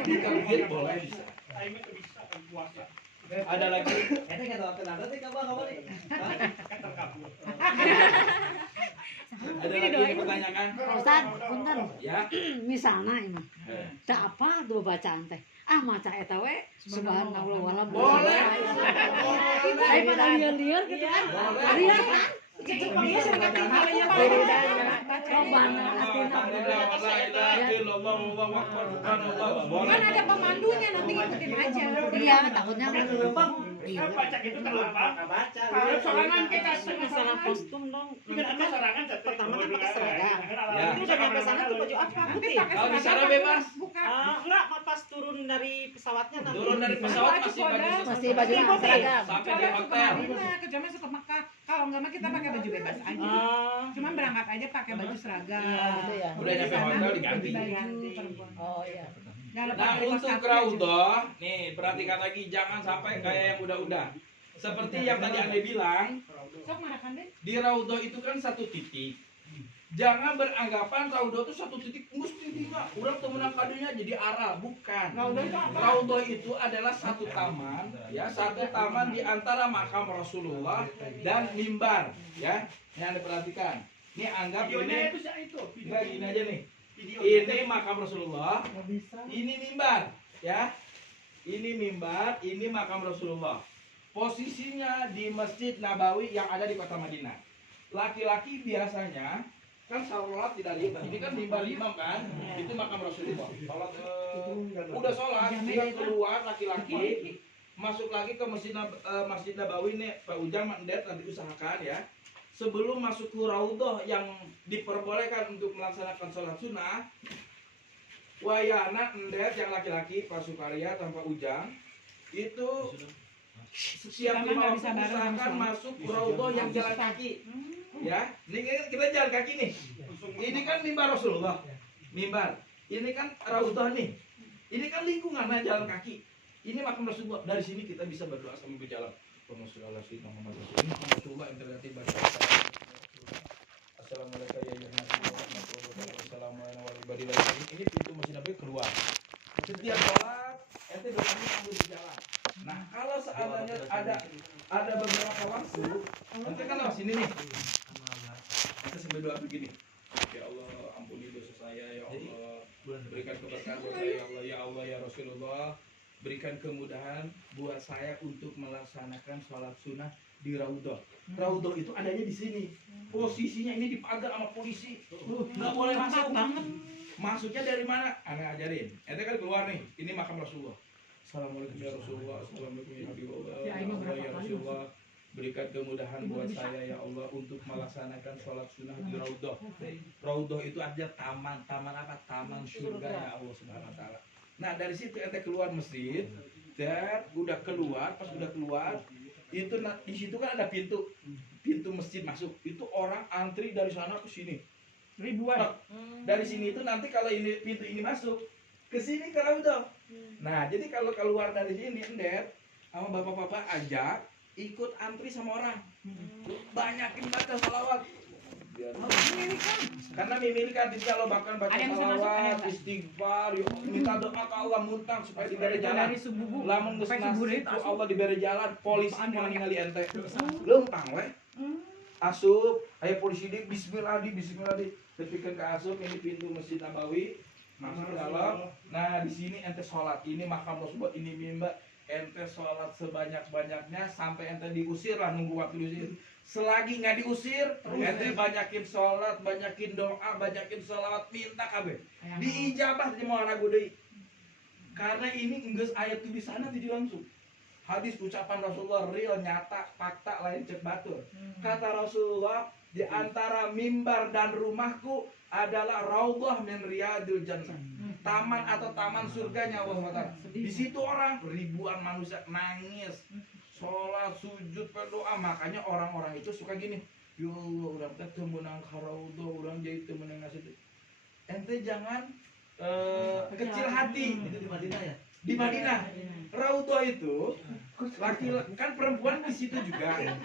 Bukan duit boleh bisa. Aing mah teu bisa puasa. Ada lagi. Ente kata kenapa sih kabar nih? Terkabur. Ada lagi yang pertanyaan? Ustaz, punten. Ya. Misalnya ini. Da apa dua bacaan teh? Ah maca eta we subhanallah walam. Boleh. Daripada liar-liar gitu kan. Liar kan? Iya, sering tinggal aja. Robana Kan ada pemandunya nanti ngikutin aja. Iya, takutnya Kan baca gitu terlambat. Baca. Kalau sorangan kita masalah kostum dong. Kan sorangan Pertama kan pakai seragam. Ya. Terus udah nyampe sana tuh baju apa? Putih. Kalau di sana bebas. Bukan. Enggak, pas turun dari pesawatnya nanti. Turun dari pesawat masih baju seragam. sampai di hotel. Kecuali masuk ke Mekah. Kalau enggak mah kita pakai baju bebas aja. Cuman berangkat aja pakai baju seragam. Iya, gitu ya. Udah nyampe hotel diganti. Diganti perempuan. Oh iya. Nggak lepas Nah dari kos untuk kaki aja. raudhah, nih perhatikan lagi jangan sampai kayak yang udah-udah. Seperti yang tadi Anda bilang, Sok marakan deh. di raudhah itu kan satu titik. Jangan beranggapan raudhah itu satu titik mesti tinggal. Orang temenan kadonya jadi arah, bukan. Raudhah itu apa? Raudhah itu adalah satu taman, ya satu taman di antara makam Rasulullah dan mimbar, ya. Ini Anda perhatikan. Ini anggap Videonya ini, itu enggak gini aja nih. Videonya. Ini makam Rasulullah, ini mimbar, ya. Ini mimbar, ini makam Rasulullah. Posisinya di Masjid Nabawi yang ada di kota Madinah. Laki-laki biasanya kan sholat tidak di ini kan mimbar imam kan, itu makam Rasulullah. Sholat udah sholat, dia keluar laki-laki masuk lagi ke Masjid Nabawi nih, Pak Ujang Mandet nanti usahakan ya. Sebelum masuk ke raudhah yang diperbolehkan untuk melaksanakan sholat sunnah, wayana endet yang laki-laki Pak Sukarya tanpa Ujang itu setiap Kita mah lima nggak waktu bisa bareng sama usahakan suami. masuk ke raudhah yang jalan kaki. Ya, ini kita jalan kaki nih. Ini kan mimbar Rasulullah, mimbar. Ini kan raudhah nih. Ini kan lingkungannya jalan kaki. Ini makam Rasulullah. Dari sini kita bisa berdoa sambil berjalan. Rasulullah yang terganti baca. Assalamualaikum warahmatullahi wabarakatuh. Ini pintu Masjid Nabawi keluar. Setiap sholat, ente doanya sambil berjalan. Nah, kalau seandainya ada beberapa waktu, ente kan lewat sini nih. Kita sambil doa begini. Ya Allah, ampuni dosa saya ya Allah. Berikan keberkahan buat saya ya Allah, ya Allah ya Rasulullah. Berikan kemudahan buat saya untuk melaksanakan sholat sunnah di raudhah. Raudhah itu adanya di sini. Posisinya ini dipagar sama polisi. Nggak boleh masuk. Masuknya dari mana? Anda ajarin. Ente kan keluar nih. Ini makam Rasulullah. Assalamualaikum ya Rasulullah. Assalamualaikum ya Habibullah. Ya Allah ya Rasulullah. Berikan kemudahan buat saya ya Allah untuk melaksanakan sholat sunnah di raudhah. Raudhah itu artinya taman. Taman apa? Taman surga ya Allah Subhanahu wa taala. Nah, dari situ ente keluar masjid dan udah keluar, pas udah keluar itu di situ kan ada pintu masjid masuk. Itu orang antri dari sana ke sini. Ribuan. Dari sini itu nanti kalau ini pintu ini masuk ke sini ke raudhah. Nah, jadi kalau keluar dari sini endet sama bapak-bapak ajak ikut antri sama orang. Banyakin baca salawat. Karena memiliki nanti kalau bahkan baca Ada yang bisa masuk, ada yang salawat, enggak? istighfar, yuk, minta doa ke Allah muntang supaya diberi jalan. Dari subuh Lamun geus sampai subuh nasib itu ku Allah diberi jalan, polisi Apaan mau dia? ningali ente. Leumpang we. Asup, aya polisi di bismillah di. Tepikeun ke asup ini pintu Masjid Nabawi. Masuk ke dalam. Nah, di sini ente sholat. Ini makam Rasulullah, ini mimbar. Ente sholat sebanyak-banyaknya sampai ente diusir lah, nunggu waktu diusir. Selagi nggak diusir, ente banyakin sholat, banyakin doa, banyakin sholawat, minta kabeh. Diijabah di mau ragu deui. Karena ini geus aya tulisanna di langsung. Hadis ucapan Rasulullah real nyata, fakta lain cek batur. Kata Rasulullah, di antara mimbar dan rumahku adalah raudhah min riyadil jannah. Taman atau taman surganya Allah SWT. Di situ orang ribuan manusia nangis, sholat, sujud, berdoa. Makanya orang-orang itu suka gini. Ya Allah, orang teh teu meunang ka raudhah, orang jadi teu meunang ngasih. Ente jangan kecil hati. Itu di Madinah ya? Di Madinah, raudhah itu laki kan perempuan di situ juga.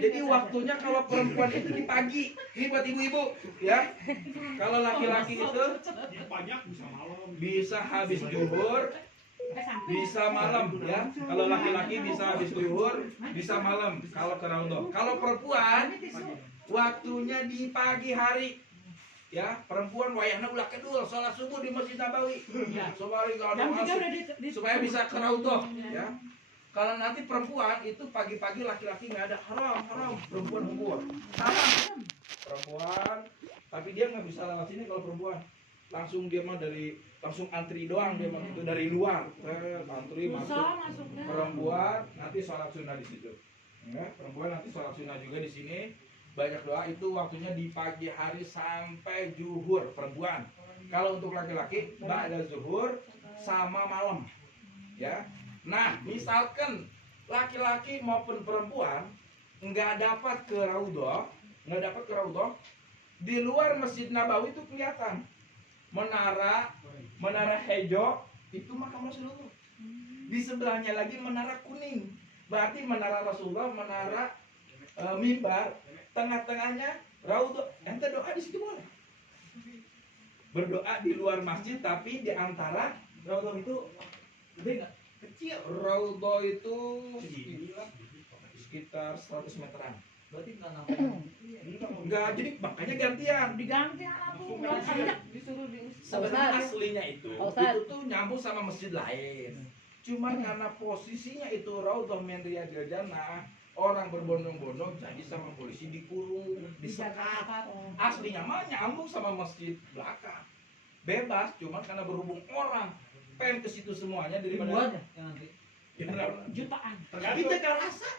Jadi waktunya kalau perempuan itu di pagi. Ini buat ibu-ibu, ya. Kalau laki-laki itu Dia banyak bisa malam. bisa habis zuhur, bisa malam, ya. Kalau laki-laki bisa habis zuhur, bisa malam. Kalau ke raudhah. Kalau perempuan waktunya di pagi hari. Ya, perempuan wayahna ulah kedul salat subuh di Masjid Nabawi. Sobari kalau Jam 3 masuk udah di supaya bisa ke raudhah, ya. Kalau nanti perempuan itu pagi-pagi laki-laki nggak ada haram perempuan hukum sama perempuan, tapi dia nggak bisa lewat sini kalau perempuan langsung dia mah langsung antri doang dia mah itu dari luar antri masuk perempuan nanti sholat sunnah di situ, ya, perempuan nanti sholat sunnah juga di sini. Banyak doa itu waktunya di pagi hari sampai zuhur perempuan. Kalau untuk laki-laki ba'da zuhur sama malam. Ya. Nah, misalkan laki-laki maupun perempuan nggak dapat ke raudhah, di luar Masjid Nabawi itu kelihatan menara hejo Itu makam Rasulullah. Di sebelahnya lagi menara kuning. Berarti menara Rasulullah, menara mimbar, tengah-tengahnya Raudhah. Ente doa di situ boleh. Berdoa di luar masjid tapi di antara Raudhah itu gede nggak? kecil. Raudhah itu sekitar 100 meteran. Berarti nggak sampai. Enggak, jadi makanya gantian. Diganti aku disuruh diusir. Sebenarnya aslinya itu Ustaz. tuh nyambung sama masjid lain. Cuman karena posisinya itu Raudhah min Riyadil Jannah, orang berbondong-bondong jadi sama polisi dikurung, disekat. Aslinya mah nyambung sama masjid belakang. Bebas, cuman karena berhubung orang pengen ke situ semuanya Ribuan daripada ya nanti. Jutaan. tapi teka rasa.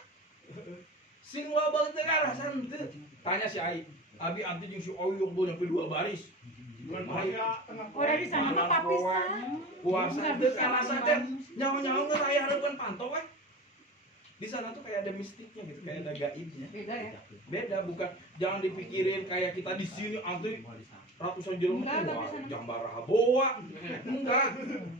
Sing loba teka rasa henteu. Tanya si Ai, abi anti jeung si Oyong bo nyampe 2 baris. Bulan bahaya tengah Udah di sana mah papisan. Puasa teu karasa teh nyawa-nyawa geus aya hareupeun pantau we. Di sana tuh kayak ada mistiknya gitu, kayak ada gaibnya. Beda ya. Beda, bukan jangan dipikirin kayak kita di sini antri ratusan jelema Enggak, wah, tapi sana- jambar haboa. Enggak.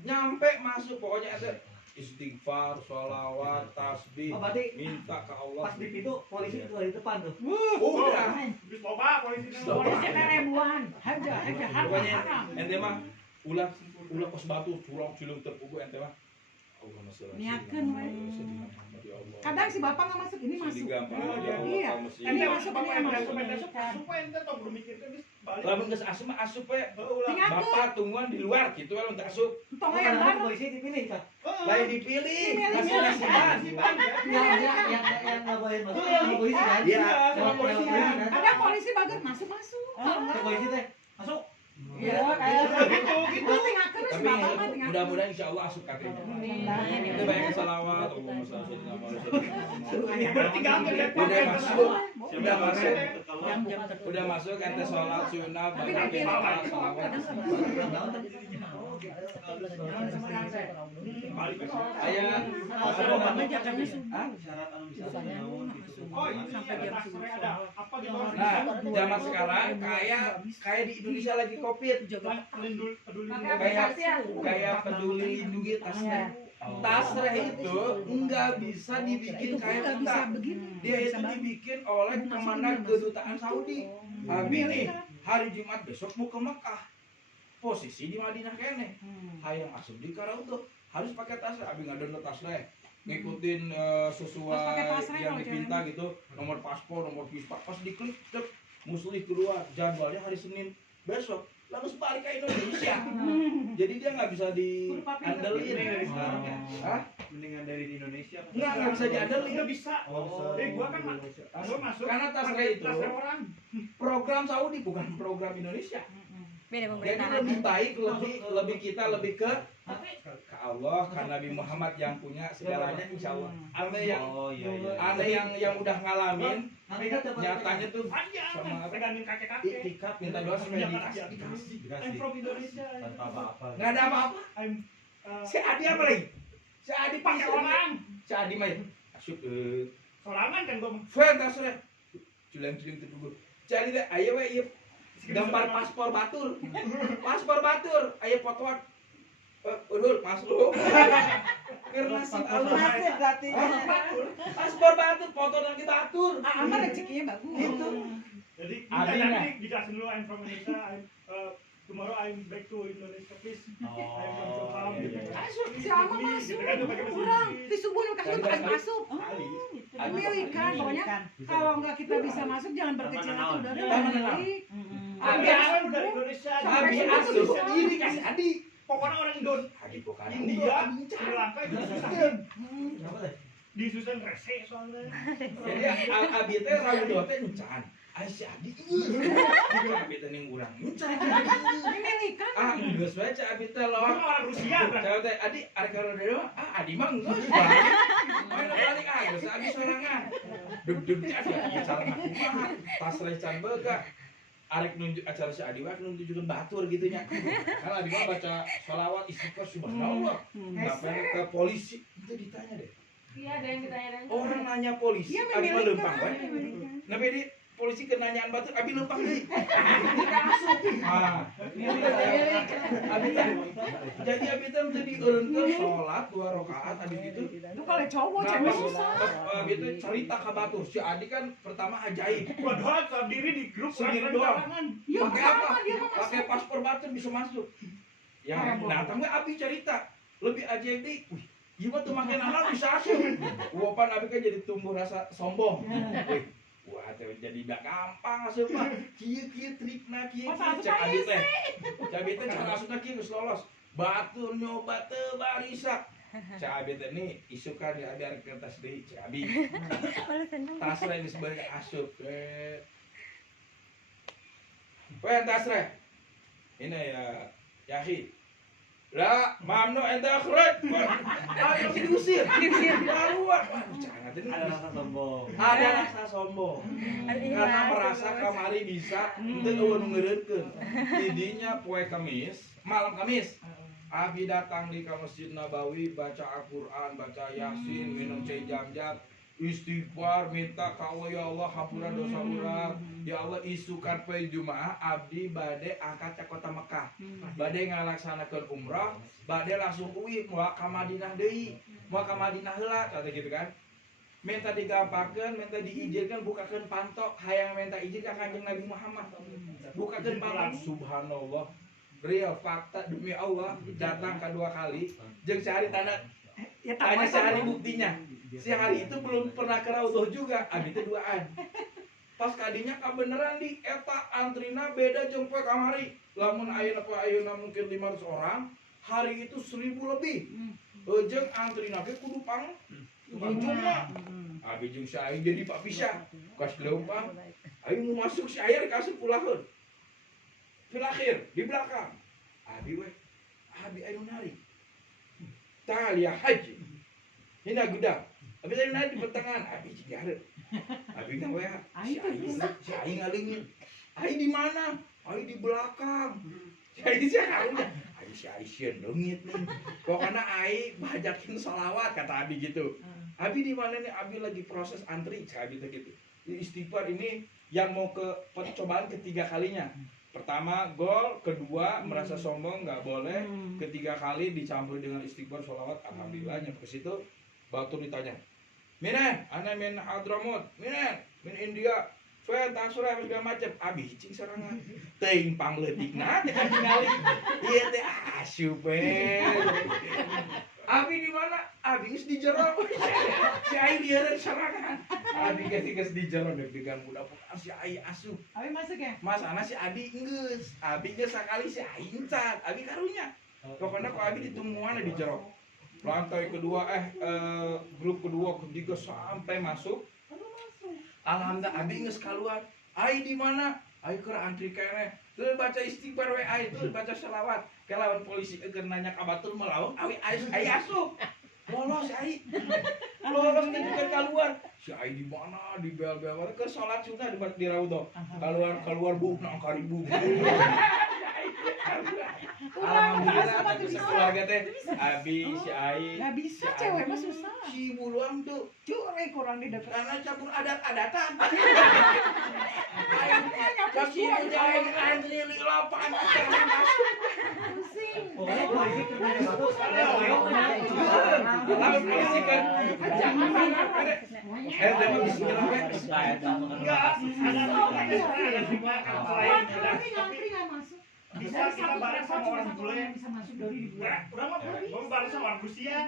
Nyampe masuk pokoknya ada istighfar, sholawat, tasbih, Oh, berarti minta ke Allah. pas di pintu polisi itu di depan tuh. Udah. Bis loba polisi. Polisi ribuan. Haja Pokoknya haram. ente mah ulah kos batu curang cilung terpugu ente mah. Allahumma sholli Niatkeun we. Ya Allah. Kadang si bapak nggak masuk, ini masuk. Iya. Ini Ente masuk, bapak ini yang masuk. masuk supaya ente tau belum mikirkan bis balik. Lamun geus asup mah asup we. Tinggal Bapak tungguan di luar gitu we untuk asup. Tong Oh, yang kadang-kadang baru. polisi dipilih kan. Lain dipilih, Dipilih. masih nasiban. Yang nggak boleh masuk sama polisi kan? Iya, sama polisi kan? Ada polisi bagus masuk. Kalau Ke enggak, polisi teh masuk. ya kayak gitu. Tinggalkan si Tapi bapak mah tinggalkan. mudah-mudahan insya Allah asup katanya. Itu banyak salawat, Allahumma sholli ala Muhammad. Berarti gampang ya. Udah masuk, udah masuk, Jam-jam udah masuk ente sholat sunat, Tapi baca nanti doa, salawat. Ayah, Mama jaganya Hah? Oh ini sampai jam ada apa gitu? Nah, zaman sekarang kayak di Indonesia lagi Covid. Kayak peduli lindungi tasreh. Tasreh itu nggak bisa dibikin kayak kita. Dia itu dibikin oleh komandan kedutaan Saudi. Abi nih hari Jumat besok mau ke Mekah. Posisi di Madinah kene. Hayang asup di Raudhah harus pakai tasreh. Abi ngadon tasreh. Ngikutin sesuai Harus pakai tasreh yang kalau dipinta gitu, nomor paspor, nomor visa, pas diklik cek muslih keluar jadwalnya hari Senin besok langsung balik ke Indonesia. Jadi dia nggak bisa diandelin. Hah? Mendingan dari di Indonesia. Nggak bisa diandelin. Nggak bisa. Gua kan gua masuk. Karena tasreh itu Tasreh orang. program Saudi bukan program Indonesia. Beda Jadi pemerintahan. lebih baik lebih ke Allah karena Nabi Muhammad yang punya segalanya insya Allah. Ada yang ada yang udah ngalamin Nanti kan dapat nyatanya tuh Panjang. sama apa? Pegangin kakek-kakek. Iktikaf minta doa supaya dikasih. I'm from Indonesia. Nggak ada apa-apa. I'm Si Adi apa lagi? Si Adi pakai orang. Si Adi mah asup Sorangan kan gua. fantasnya. Culang-culing terduga. Si Adi teh ayo we ieu gambar paspor batur. Paspor batur, ayo fotoan. Ulul masuk. Karena si Allah. Paspor batur, foto lagi batur. Aman rezekinya bagus. Gitu. Jadi Abi kita nggak? nanti dijelasin dulu I'm from Indonesia. Tomorrow I'm back to Indonesia please. I'm from Jombang. Si Ama masuk. Kurang. Di subuh nih kasih bukan masuk. Milikan pokoknya kalau nggak kita bisa masuk jangan berkecil hati udah balik. Abi asal dari Indonesia. Abi asup ini kasih Adi. Pokoknya orang Indon. Adi bukan India, Sri Lanka itu susah. Kenapa teh? Disusun rese soalnya. Jadi Abi teh Raudhah teh ncan. Ai si Adi ieu. Abi teh ning urang ncan. Milikan. Geus wae cak Abi teh Orang lo. orang Rusia berarti. Cak teh Adi arek Raudhah Adi mah geus. Main balik geus Abi sorangan. Deg-deg ada cara kumaha. Tasreh can beuga. Arek nunjuk acara si Adi wah nunjukeun batur gitu nya. Kan Adi mah baca sholawat istighfar subhanallah. Sampai ke polisi itu ditanya deh. Iya, ada yang ditanya. Orang nanya polisi, Iya Adi mah memiliki lempang kan. we. Nabi di polisi kenanyaan batu abi lempang deui. Asup. Ah. Abi teh jadi abi teh teu dieureunkeun salat 2 rakaat habis gitu. Itu kalau cowok Nah, cewek pas susah. gitu cerita ke batu si Adi kan pertama ajaib. Waduh, sendiri di grup Sendiri doang. Ya Pakai apa? pertama dia mah Pakai paspor batu bisa masuk. Yang datang gue abi cerita lebih ajaib deh. Wih, gimana tuh makin anak bisa asup. Wopan abi kan jadi tumbuh rasa sombong. Wih, wah jadi gak gampang asup mah. Kieu trikna kieu. Cek abi teh. Cek abi teh cara asupna kieu geus lolos. Batu nyoba teu barisa. Cek abi teh nih isukan ya biar kertas deui cek abi. Tas re geus bari asup. Tas re. Ini ya Yahi. Lah, mamnu enta akhirat. Ayo diusir. Keluar. Waduh, jangan Ada rasa sombong. Ada rasa sombong. Karena merasa kamari bisa teu eueuh ngeureunkeun. Didinya poe Kamis, malam Kamis. Abi datang di Masjid Nabawi baca Al-Qur'an, baca Yasin, minum cai jam-jam, istighfar, minta ka Allah ya Allah hampura dosa urang. Ya Allah isukan poe Jumaah abdi bade angkat ka kota Mekah. Bade ngalaksanakeun umrah, bade langsung uwi moal ka Madinah deui. Moal ka Madinah heula kata gitu kan. Minta digampakeun, minta diizinkan bukakeun pantok, hayang minta izin ka Kanjeng Nabi Muhammad. Bukakeun pantok subhanallah. Real fakta demi Allah datang kedua kali jeung sehari tanda tanya sehari buktinya. Si hari itu belum pernah ke Raudhah juga, abi teh duaan. Pas kadinya kabeneran di eta antrina beda jeung poe kamari. Lamun ayeuna mungkin 500 orang, hari itu 1000 lebih. Jeung antrina ge kudu pang jumlah. Abi jeung si Aing jadi pak pisah. Kas leumpang. Aing mau masuk si Aya dikasih pulaheun. Terakhir di belakang. Abi ayo nari. Talia haji. Hina gudang. Abi ayo nari di pertengahan. Abi cigareu. Abi ka we. Si Aing ngalingin. Ai di mana? Ai di belakang. Si Aing sih karunya. Ai si Aisyah dengit nih. Pokoknya Ai bajakin salawat kata Abi gitu. Abi di mana nih? Abi lagi proses antri. Abi tuh gitu. Istighfar ini yang mau ke percobaan ketiga kalinya. Pertama gol, kedua merasa sombong nggak boleh, ketiga kali dicampur dengan istighfar sholawat, alhamdulillah nyampe ke situ, batu ditanya, Minen, ana min Hadramut, Minen, min India, Fen, Tangsura, segala macam, abi hicing serangan, ting pangleutikna, dengan tinggali, iya teh asyup Abi di mana? Abi geus di jero. Si Ai dieureun serangan. Abi geus di jero deg-degan mudah-mudahan si Ai asup. Abi masuk ya? Masana si Abi geus. Abi geus sakali si Ai encat. Abi karunya. Pokoknya kok Abi ditungguan di jero. Lantai kedua grup kedua ketiga sampai masuk. Alhamdulillah Abi geus kaluar. Ai di mana? Ai keur antri keneh. Terus baca istighfar we Ai, terus baca selawat. Kelawan polisi keur nanya ka batur melawan, Ai asup. Lolos Ai. Lolos teh bukan keluar. Si Ai di mana? Di bel-bel ke salat sunah di Raudhah. Keluar buuk nang karibu. Alhamdulillah keluarga teh Abi si Ai. Gak bisa cewek mah susah. Si buluang tuh Curek kurang di depan. karena campur adat-adatan. Pas ini jalan antri di lapangan masuk. Pokoknya polisi kerjanya bagus. Lalu polisi kan jangan ada. Tema bismillah we. Enggak, ada juga kalau selain Tapi ngantri nggak masuk. bisa kita bareng sama orang bule. Bisa masuk dari di Ya, udah mah mau bareng sama orang Rusia.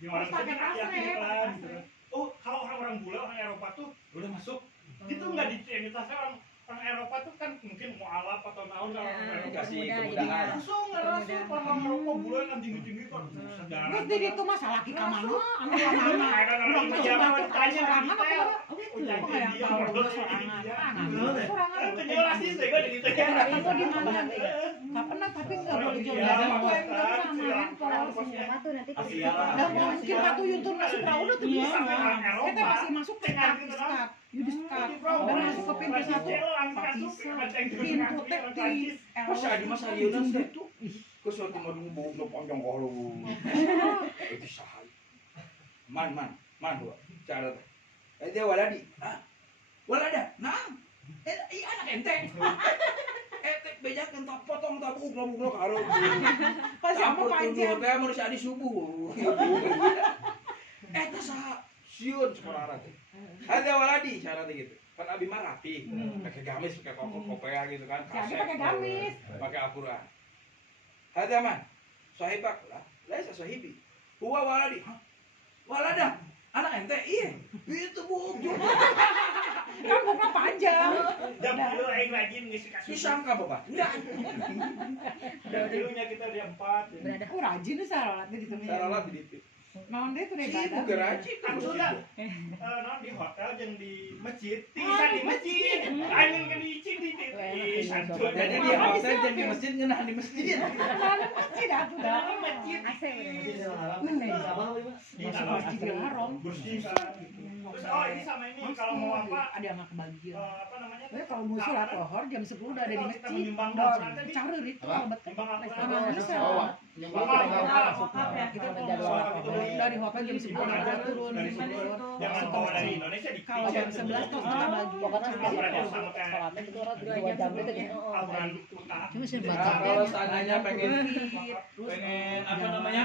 Yang orang Rusia kan yakin lah gitu. Oh, kalau orang-orang bule, orang Eropa tuh udah masuk. Itu enggak diceritanya orang Eropa tuh kan mungkin mau alap atau naon kalau orang Eropa Kasih Mudah, kemudahan. langsung ngerasa orang Eropa bule kan tinggi-tinggi kan. Terus di itu masalah kita mana? Anu mana? Ulang Iya, coba mau tuh tanya sorangan apa? detail. Oh gitu. Kok yang tahu gua sorangan? Sorangan. Itu jelasnya sih gue gitu ya. Itu di mana? Nggak pernah tapi nggak boleh jual Iya, dagang tuh Mas yang nggak Ustaz. sama handphone. Satu nanti Asia lah. Dan mungkin satu YouTube masuk udah tuh bisa. Iya. Kita masih masuk ke tab, Yudiskat, dan masuk ke pintu satu. Tak bisa. Pintu teh di Masa Adi masa Yunus teh. Kau suatu madu bau panjang kalau. Itu sahai. Man gua. Cara teh. Dia waladi. Ah. Walada. Nah. Iya anak ente. Ente bejakeun tak potong tabuk lo karo. Pas sama Campur panjang. tuluh teh mun adi subuh. Eta saha sieun sekarang teh. Ada waladi syaratnya gitu. Kan abi mah rapi, pakai gamis, pakai kopea gitu kan. Si Abi pakai gamis. Pakai Al-Qur'an. Ada man. Sahibak lah. Laisa sahibi. Huwa waladi. Hah? Walada. Anak ente iya. Itu Bu. Kan bukan panjang. Jam dulu aing rajin ngisi kasus. Disangka Bapak. Enggak. Jam dulunya kita di 4. Oh rajin tuh salatnya di tempat. Salat di dipi. Naon deh tuh deh Si badan. bukan rajin Kan sudah non di hotel jeung di masjid. Bisa di masjid. Aing kan di cing di santuy. Jadi di hotel dan di masjid ngeunah di masjid. Mana masjid atuh dah. Di masjid. Masuk masjid yang haram. Bersih kan. Terus oh ini sama ini kalau mau apa Ada anak kebagian. apa namanya? Kalau mau sholat lohor jam 10 udah ada di Kita masjid. menyumbang Bawa dosa tadi. carurit tuh obat. Timbang aku Nah, bisa. Nyumbang Kita kalau sholat lohor dari hotel jam 10 udah turun dari di sini masjid. jangan bawa dari Indonesia di Kalau jam 11 tuh kita bagi. Sholatnya itu orang 2 jam gitu ya. Al-Quran Utara. Cuma saya Nah, baca kalau seandainya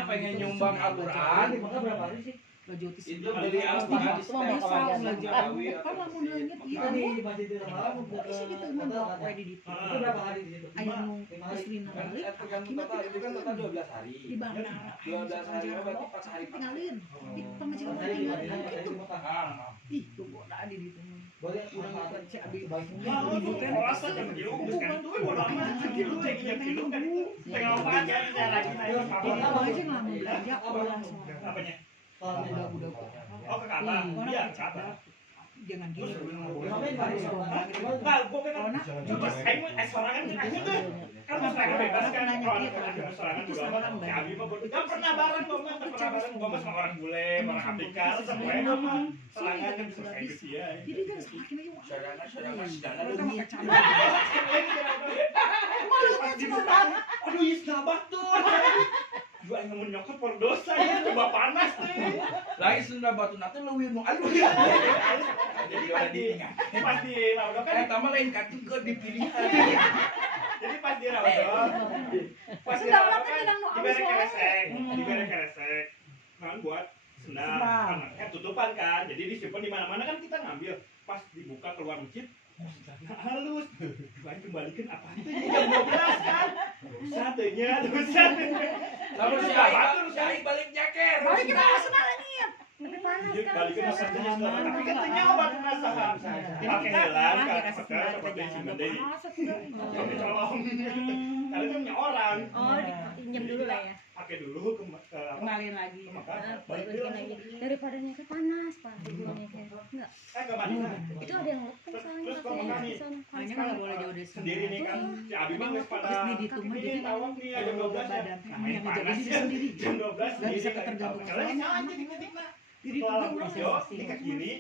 pengen nyumbang Al-Qur'an, Berapa hari sih? Lajotis. itu beli Al-Qur'an di Itu mah stand bakal Jawi Kan atau lamun langit iya. Kan di masjid itu malam Isi gitu mah poe di ditu. Itu berapa hari di situ? Aya nu istrina kan balik. tergantung total itu kan total 12 hari. Di bandara. 12 hari berarti 4 hari. Tinggalin. Di pamajikan Hari tinggalin. Gitu. Ah, Ih, lu bola di ditu. Boleh Urang ngeliat si Abi Mau tuh puasa jam kilo kan tuh bodo amat kilo lagi jam kilo kan itu tengah apa aja lagi naik Apa aja ngelamun belanja orang apanya Sholatnya budak-budak. oh ke Ka'bah iya ke Ka'bah Jangan gini. nah gua kan coba aing mah sorangan kan aing tuh kan sorangan bebas kan kalau ada sorangan juga si Abi mah enggak pernah bareng gua mah enggak pernah bareng gua mah sama orang bule orang Afrika semuanya mah sorangan kan bisa kayak gitu ya Jadi kan semakin aja wah. saudara sedana Kita leuwih. pakai cadar. aduh is nabak tuh gua aing mau nyokot por dosa ya coba panas nih Lain Sunda Batu Nate leuwih nu aduh. jadi pas di Laudok kan Eta mah lain katukeun dipilihan. jadi pas di Laudok pas di Sendal Laudok nanti kan bilang nu dibere awis wae. keresek dibere keresek kan buat sendal kan tutupan kan jadi disimpan di mana-mana kan kita ngambil pas dibuka keluar masjid halus lain kembalikan apa itu jam 12 kan satenya terus Lalu si Ai balik nyaker. Balik kita langsung lagi. Tapi panas Jadi kan. balikin apa saja tapi katanya obat penasaran pakai gelang kan seperti Cimande pakai colong kali kan punya orang Oh, pinjam dulu lah ya. pakai dulu ke Kembaliin lagi. maka Balikin lagi. Daripada nyakit panas, Pak. Dibuangnya kayak. Enggak. nggak mandi Itu ada yang lepas soalnya Terus pakai kok di sana. Hanya nggak boleh jauh dari sendiri nih kan si Abi mah nggak pada Terus di ditu mah jadi ini tawak nih jam 12 ya badan namanya yang panas ngejagain diri ya sendiri. jam 12 Nggak bisa ketergantungan kalian sama aja diketik lah Jadi itu kalau orang video di kaki kiri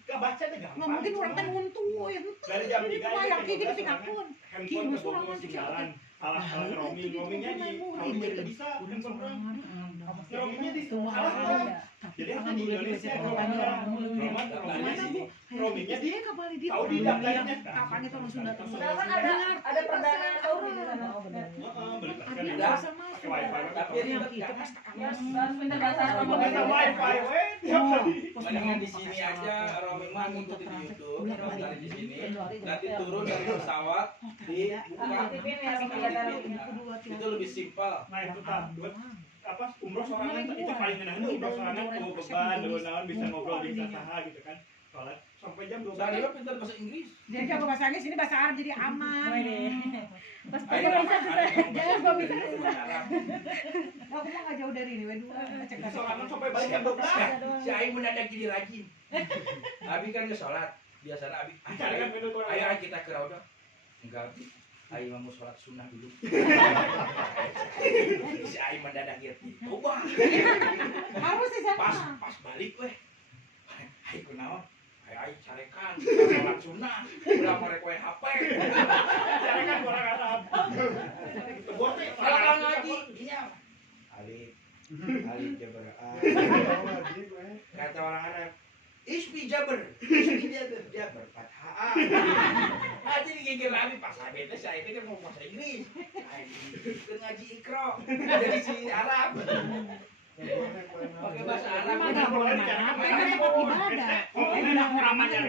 nggak baca deh gampang nggak mungkin orang teh nguntuh ya. dari jam 3 Itu mah yang kayak gitu tinggalkan. handphone ke bawah ketinggalan salah roamingnya di roaming itu bisa handphone orang roamingnya di salah kan jadi apa di Indonesia roamingnya di tahu di daftarnya Kapan itu orang Sunda terus. Kan ada perdana orang. beli Ada. pakai wifi Tapi ribet Itu kan. pas Harus pintar bahasa Arab. pakai wifi tiap hari Mendingan di sini aja roaming mah ngikuti di YouTube, dari di sini. Nanti turun dari pesawat dibuka. Itu lebih simpel. nah itu tak buat apa umroh sorangan itu paling enak umroh sorangan bawa beban bawa naon bisa ngobrol di saha gitu kan soalnya sampai jam 12 Saya juga pintar bahasa Inggris. Jadi jago bahasa Inggris ini bahasa Arab jadi aman. Pas Ayo, pakai bisa susah. Jangan gua bisa. Arab. Aku mah nggak jauh dari ini, dua cek sorangan sampai balik jam 12 Si Ai mendadak jadi rajin. Abi kan ke sholat. Biasanya Abi, cari kan minum ayo kita ke Raudah. Enggak, Abi. Ai mau sholat sunnah dulu. Si Ai mendadak gitu. Coba. harus sih Pas sama. pas balik weh. Ai kunaon? Ai carekan sholat sunnah. Udah mereka we HP. cari kan orang Arab bote Kalau ngaji, iya. Alif. Alif jabar. Kata orang Arab, Ismi Jaber Jaber Fathah. Nanti digigil lagi pas habisnya saya itu kan mau bahasa Inggris. Itu ngaji Iqra jadi si Arab. Pakai bahasa Arab. Emang nggak boleh main HP, kan tempat ibadah. Bilang ramanya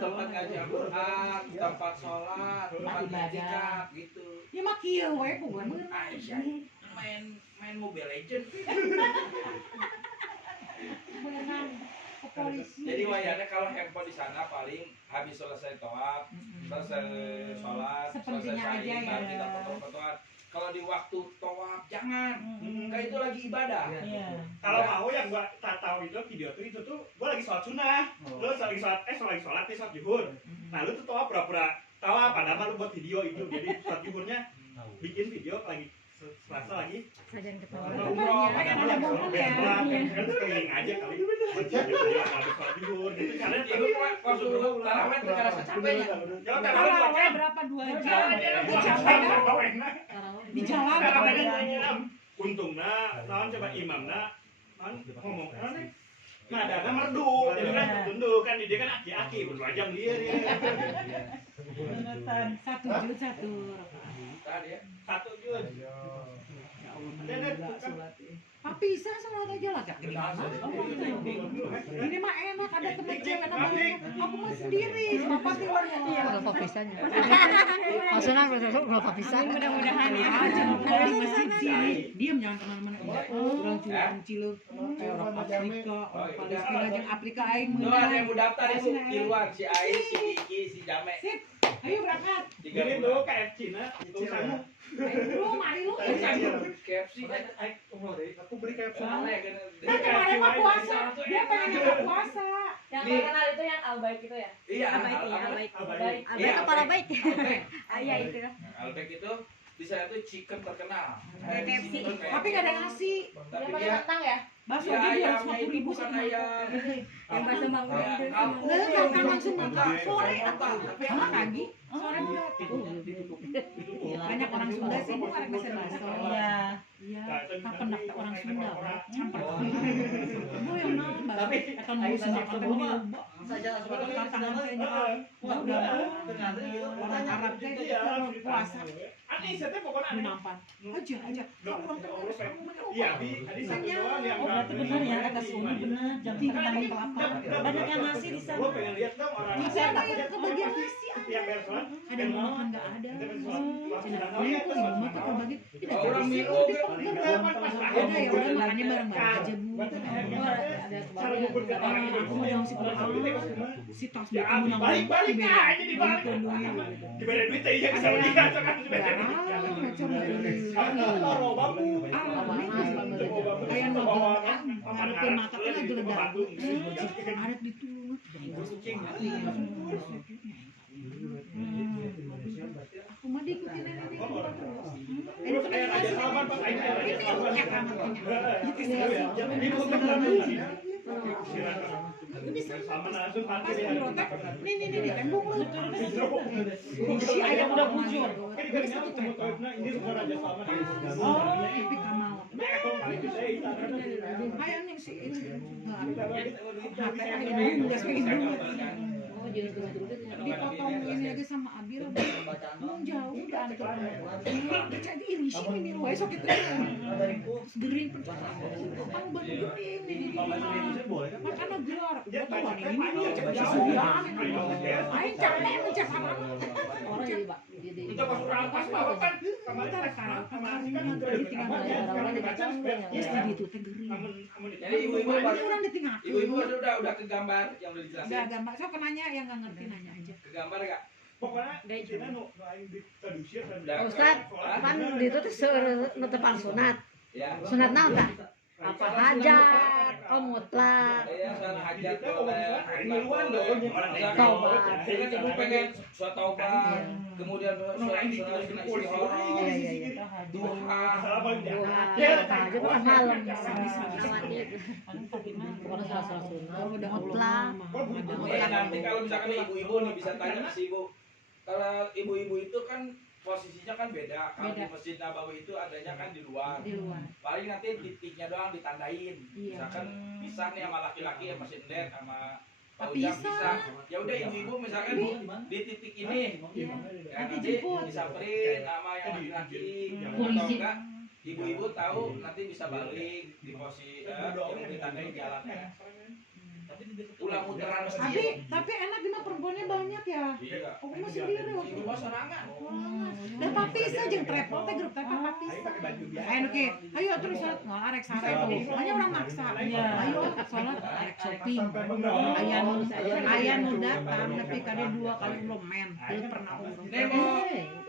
Tempat ngaji Al-Quran, tempat sholat, tempat itikaf gitu. Ya mah kieu we bukan bener. Aisyah main Mobile Legend. Beneran ke polisi. Jadi wayangnya kalau handphone di sana paling habis selesai tawaf, selesai sholat, selesai Sepentingnya sa'i, aja ya. baru kita foto-fotoan. Kalau di waktu tawaf jangan, kayak itu lagi ibadah. Iya. Kalau mau yang gua tak tahu itu video itu tuh gua lagi sholat sunnah, lu lagi sholat sholat zuhur. Nah lu tuh tahu pura-pura tahu padahal lu buat video itu, jadi sholat zuhurnya bikin video lagi Selasa lagi. Sajian ketawa. Umroh, Kan ada momen ya. kan keliling aja kali. Habis sholat zuhur gitu karena Ibu waktu tarawih tuh kerasa capeknya. ya Taraweh berapa 2 jam? Itu capek dah. Di jalan untungna naon coba imamna naon ngomong nah dana merdu jadi kan tunduk kan di dia kan aki-aki 2 jam lieur ya. Beneran 1 juz 1 rakaat. Tadi ya. 1 juz. Pisah sholat aja lah Kak. Ini mah enak ada temen cewek namanya. Aku mah sendiri, papa keluarnya. Berapa pisahnya? Maksudnya berapa pisah? Mudah-mudahan ya. Aja kalau di masjid sini, diam jangan kemana-mana. Orang curang ciluk, kayak orang Afrika, orang Palestina jeung Afrika aing Tuh meunang. ada yang mau daftar ibu di luar si Ais, si Diki, si Jame. Sip, ayo berangkat. Ini tuh KFC na, itu sana. Lu mari lu. KFC kan. Aku beri KFC. Soalnya kan. Kan kemarin mah puasa, dia pengen ikut puasa. Yang Nih. terkenal itu yang Albaik itu ya? Iya, Albaik ya, albaik. Albaik. Albaik kepala baik. Albek. Ah iya itu. Albek itu di sana tuh chicken terkenal. Kayak KFC. Tapi gak ada nasi. Dia Tapi pakai dia kentang ya? Bakso ya, aja ayamnya 250.000 itu bukan sama ayam. Yang bahasa Mangga itu. Kampung. Lah kan langsung makan sore Apa? Tapi sama pagi, sore udah. Banyak orang Sunda sih, gua arek meser bakso. Iya. Iya, kapan dak orang Sunda. Campur. Gua yang naon, Mbak. Eta nu Sunda kan Saja tantangan teh udah orang Arab teh puasa Aneh saya pokoknya aneh. menampan. Aja. Kalau orang teh Iya, Adi satu doang yang Oh berarti benar ya kata Suni benar jam tangan kelapa banyak yang ngasih di sana. Gua pengen lihat dong orang. Di sana yang kebagian nasi Yang beresolan. ada yang makan nggak ada. Iya, Aku ibu mah tuh kebagian tidak Orang bisa Milo ada ya udah makannya bareng-bareng aja bu. Ada Cara ngukur ke orang itu. Aku mau yang si si tas Ya, kamu nang balik aja di balik. Diberi duit iya bisa dia kan diberi duit. Taruh bambu. Kayak nonton ngarepin mata kan lagi ledak. Arep ditulung. Aku mah diikutin nenek di rumah terus. Terus kayak Raja Salman pas aing Raja Salman. Itu sebenarnya Ini sama langsung pas parkir ya. umroh teh, nih kan bunglut. Si ayam udah bujur. Jadi satu teh. Ini bukan Raja Salman. Oh, tapi kamal. Ini Hayang yang si itu. HP aja udah pengen Oh, jangan terus-terus. dipotong ini lagi sama Abi lah. Jauh udah antar. Jadi iri sih ini loh, esok itu. Gering Ang ban gering ini. Makanya gelar. Gua tuh wanita ini coba sesediaan. Aing capek mencet apa. Orang jadi Pak. kita masuk rampas apa kan? Bentar kemarin ditinggal Orang dibaca ya itu teh gering. Jadi ibu-ibu baru Orang ditinggal. ibu-ibu udah ke gambar yang udah dijelasin. Udah gambar. So nanya yang nggak ngerti nanya aja. Ke gambar enggak? Pokoknya kita nu aing di tadusir dan Ustaz, kan di itu tuh nutupan sunat. Ya. Sunat naon tah? Apa hajat, mutlak. Iya, soal hajat boleh. miluan dong Taubat. Kan ibu pengen suatu taubat, kemudian suatu istihara, duha. Doa, tahajud kan malam. Mandi itu. Pokoknya salah sunat, mutlak. Nanti kalau misalkan ibu-ibu nih bisa tanya ke si ibu. Kalau ibu-ibu itu kan posisinya kan beda. Kalau Beda. di Masjid Nabawi itu adanya kan di luar. Di luar. Paling nanti titiknya doang ditandain. Iya. Misalkan pisah nih sama laki-laki sama si Ndet sama Pak Tapi Ujang bisa. pisah. Ya udah ibu-ibu misalkan di titik ini. Iya. Ya, Nanti nanti jemput. disamperin sama yang laki-laki. Atau Polisi. enggak ibu-ibu tahu nanti bisa balik di posisi yang ditandain jalannya. Pulang muteran masjid. Tapi enak gimana perempuannya banyak ya. Iya. Aku mah sendiri waktu Ibu itu. mah sorangan. Dan papisa jeung trepel teh grup teh papisa. Ayo oke, ayo terus nggak arek sare tuh. Hanya orang maksa. Ayo salat arek shopping. Aya nu datang nepi ka dia 2 kali belum men. Teu pernah umroh.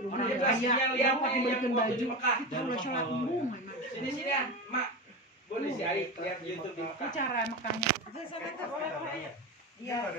Orang Ini kaya yang lihat pakai yang belikan waktu di baju. Mekah. Kalau sholat embung memang. Sini ya, Mak. Boleh si Ari lihat YouTube di Mekah. Cara makanya. Iya.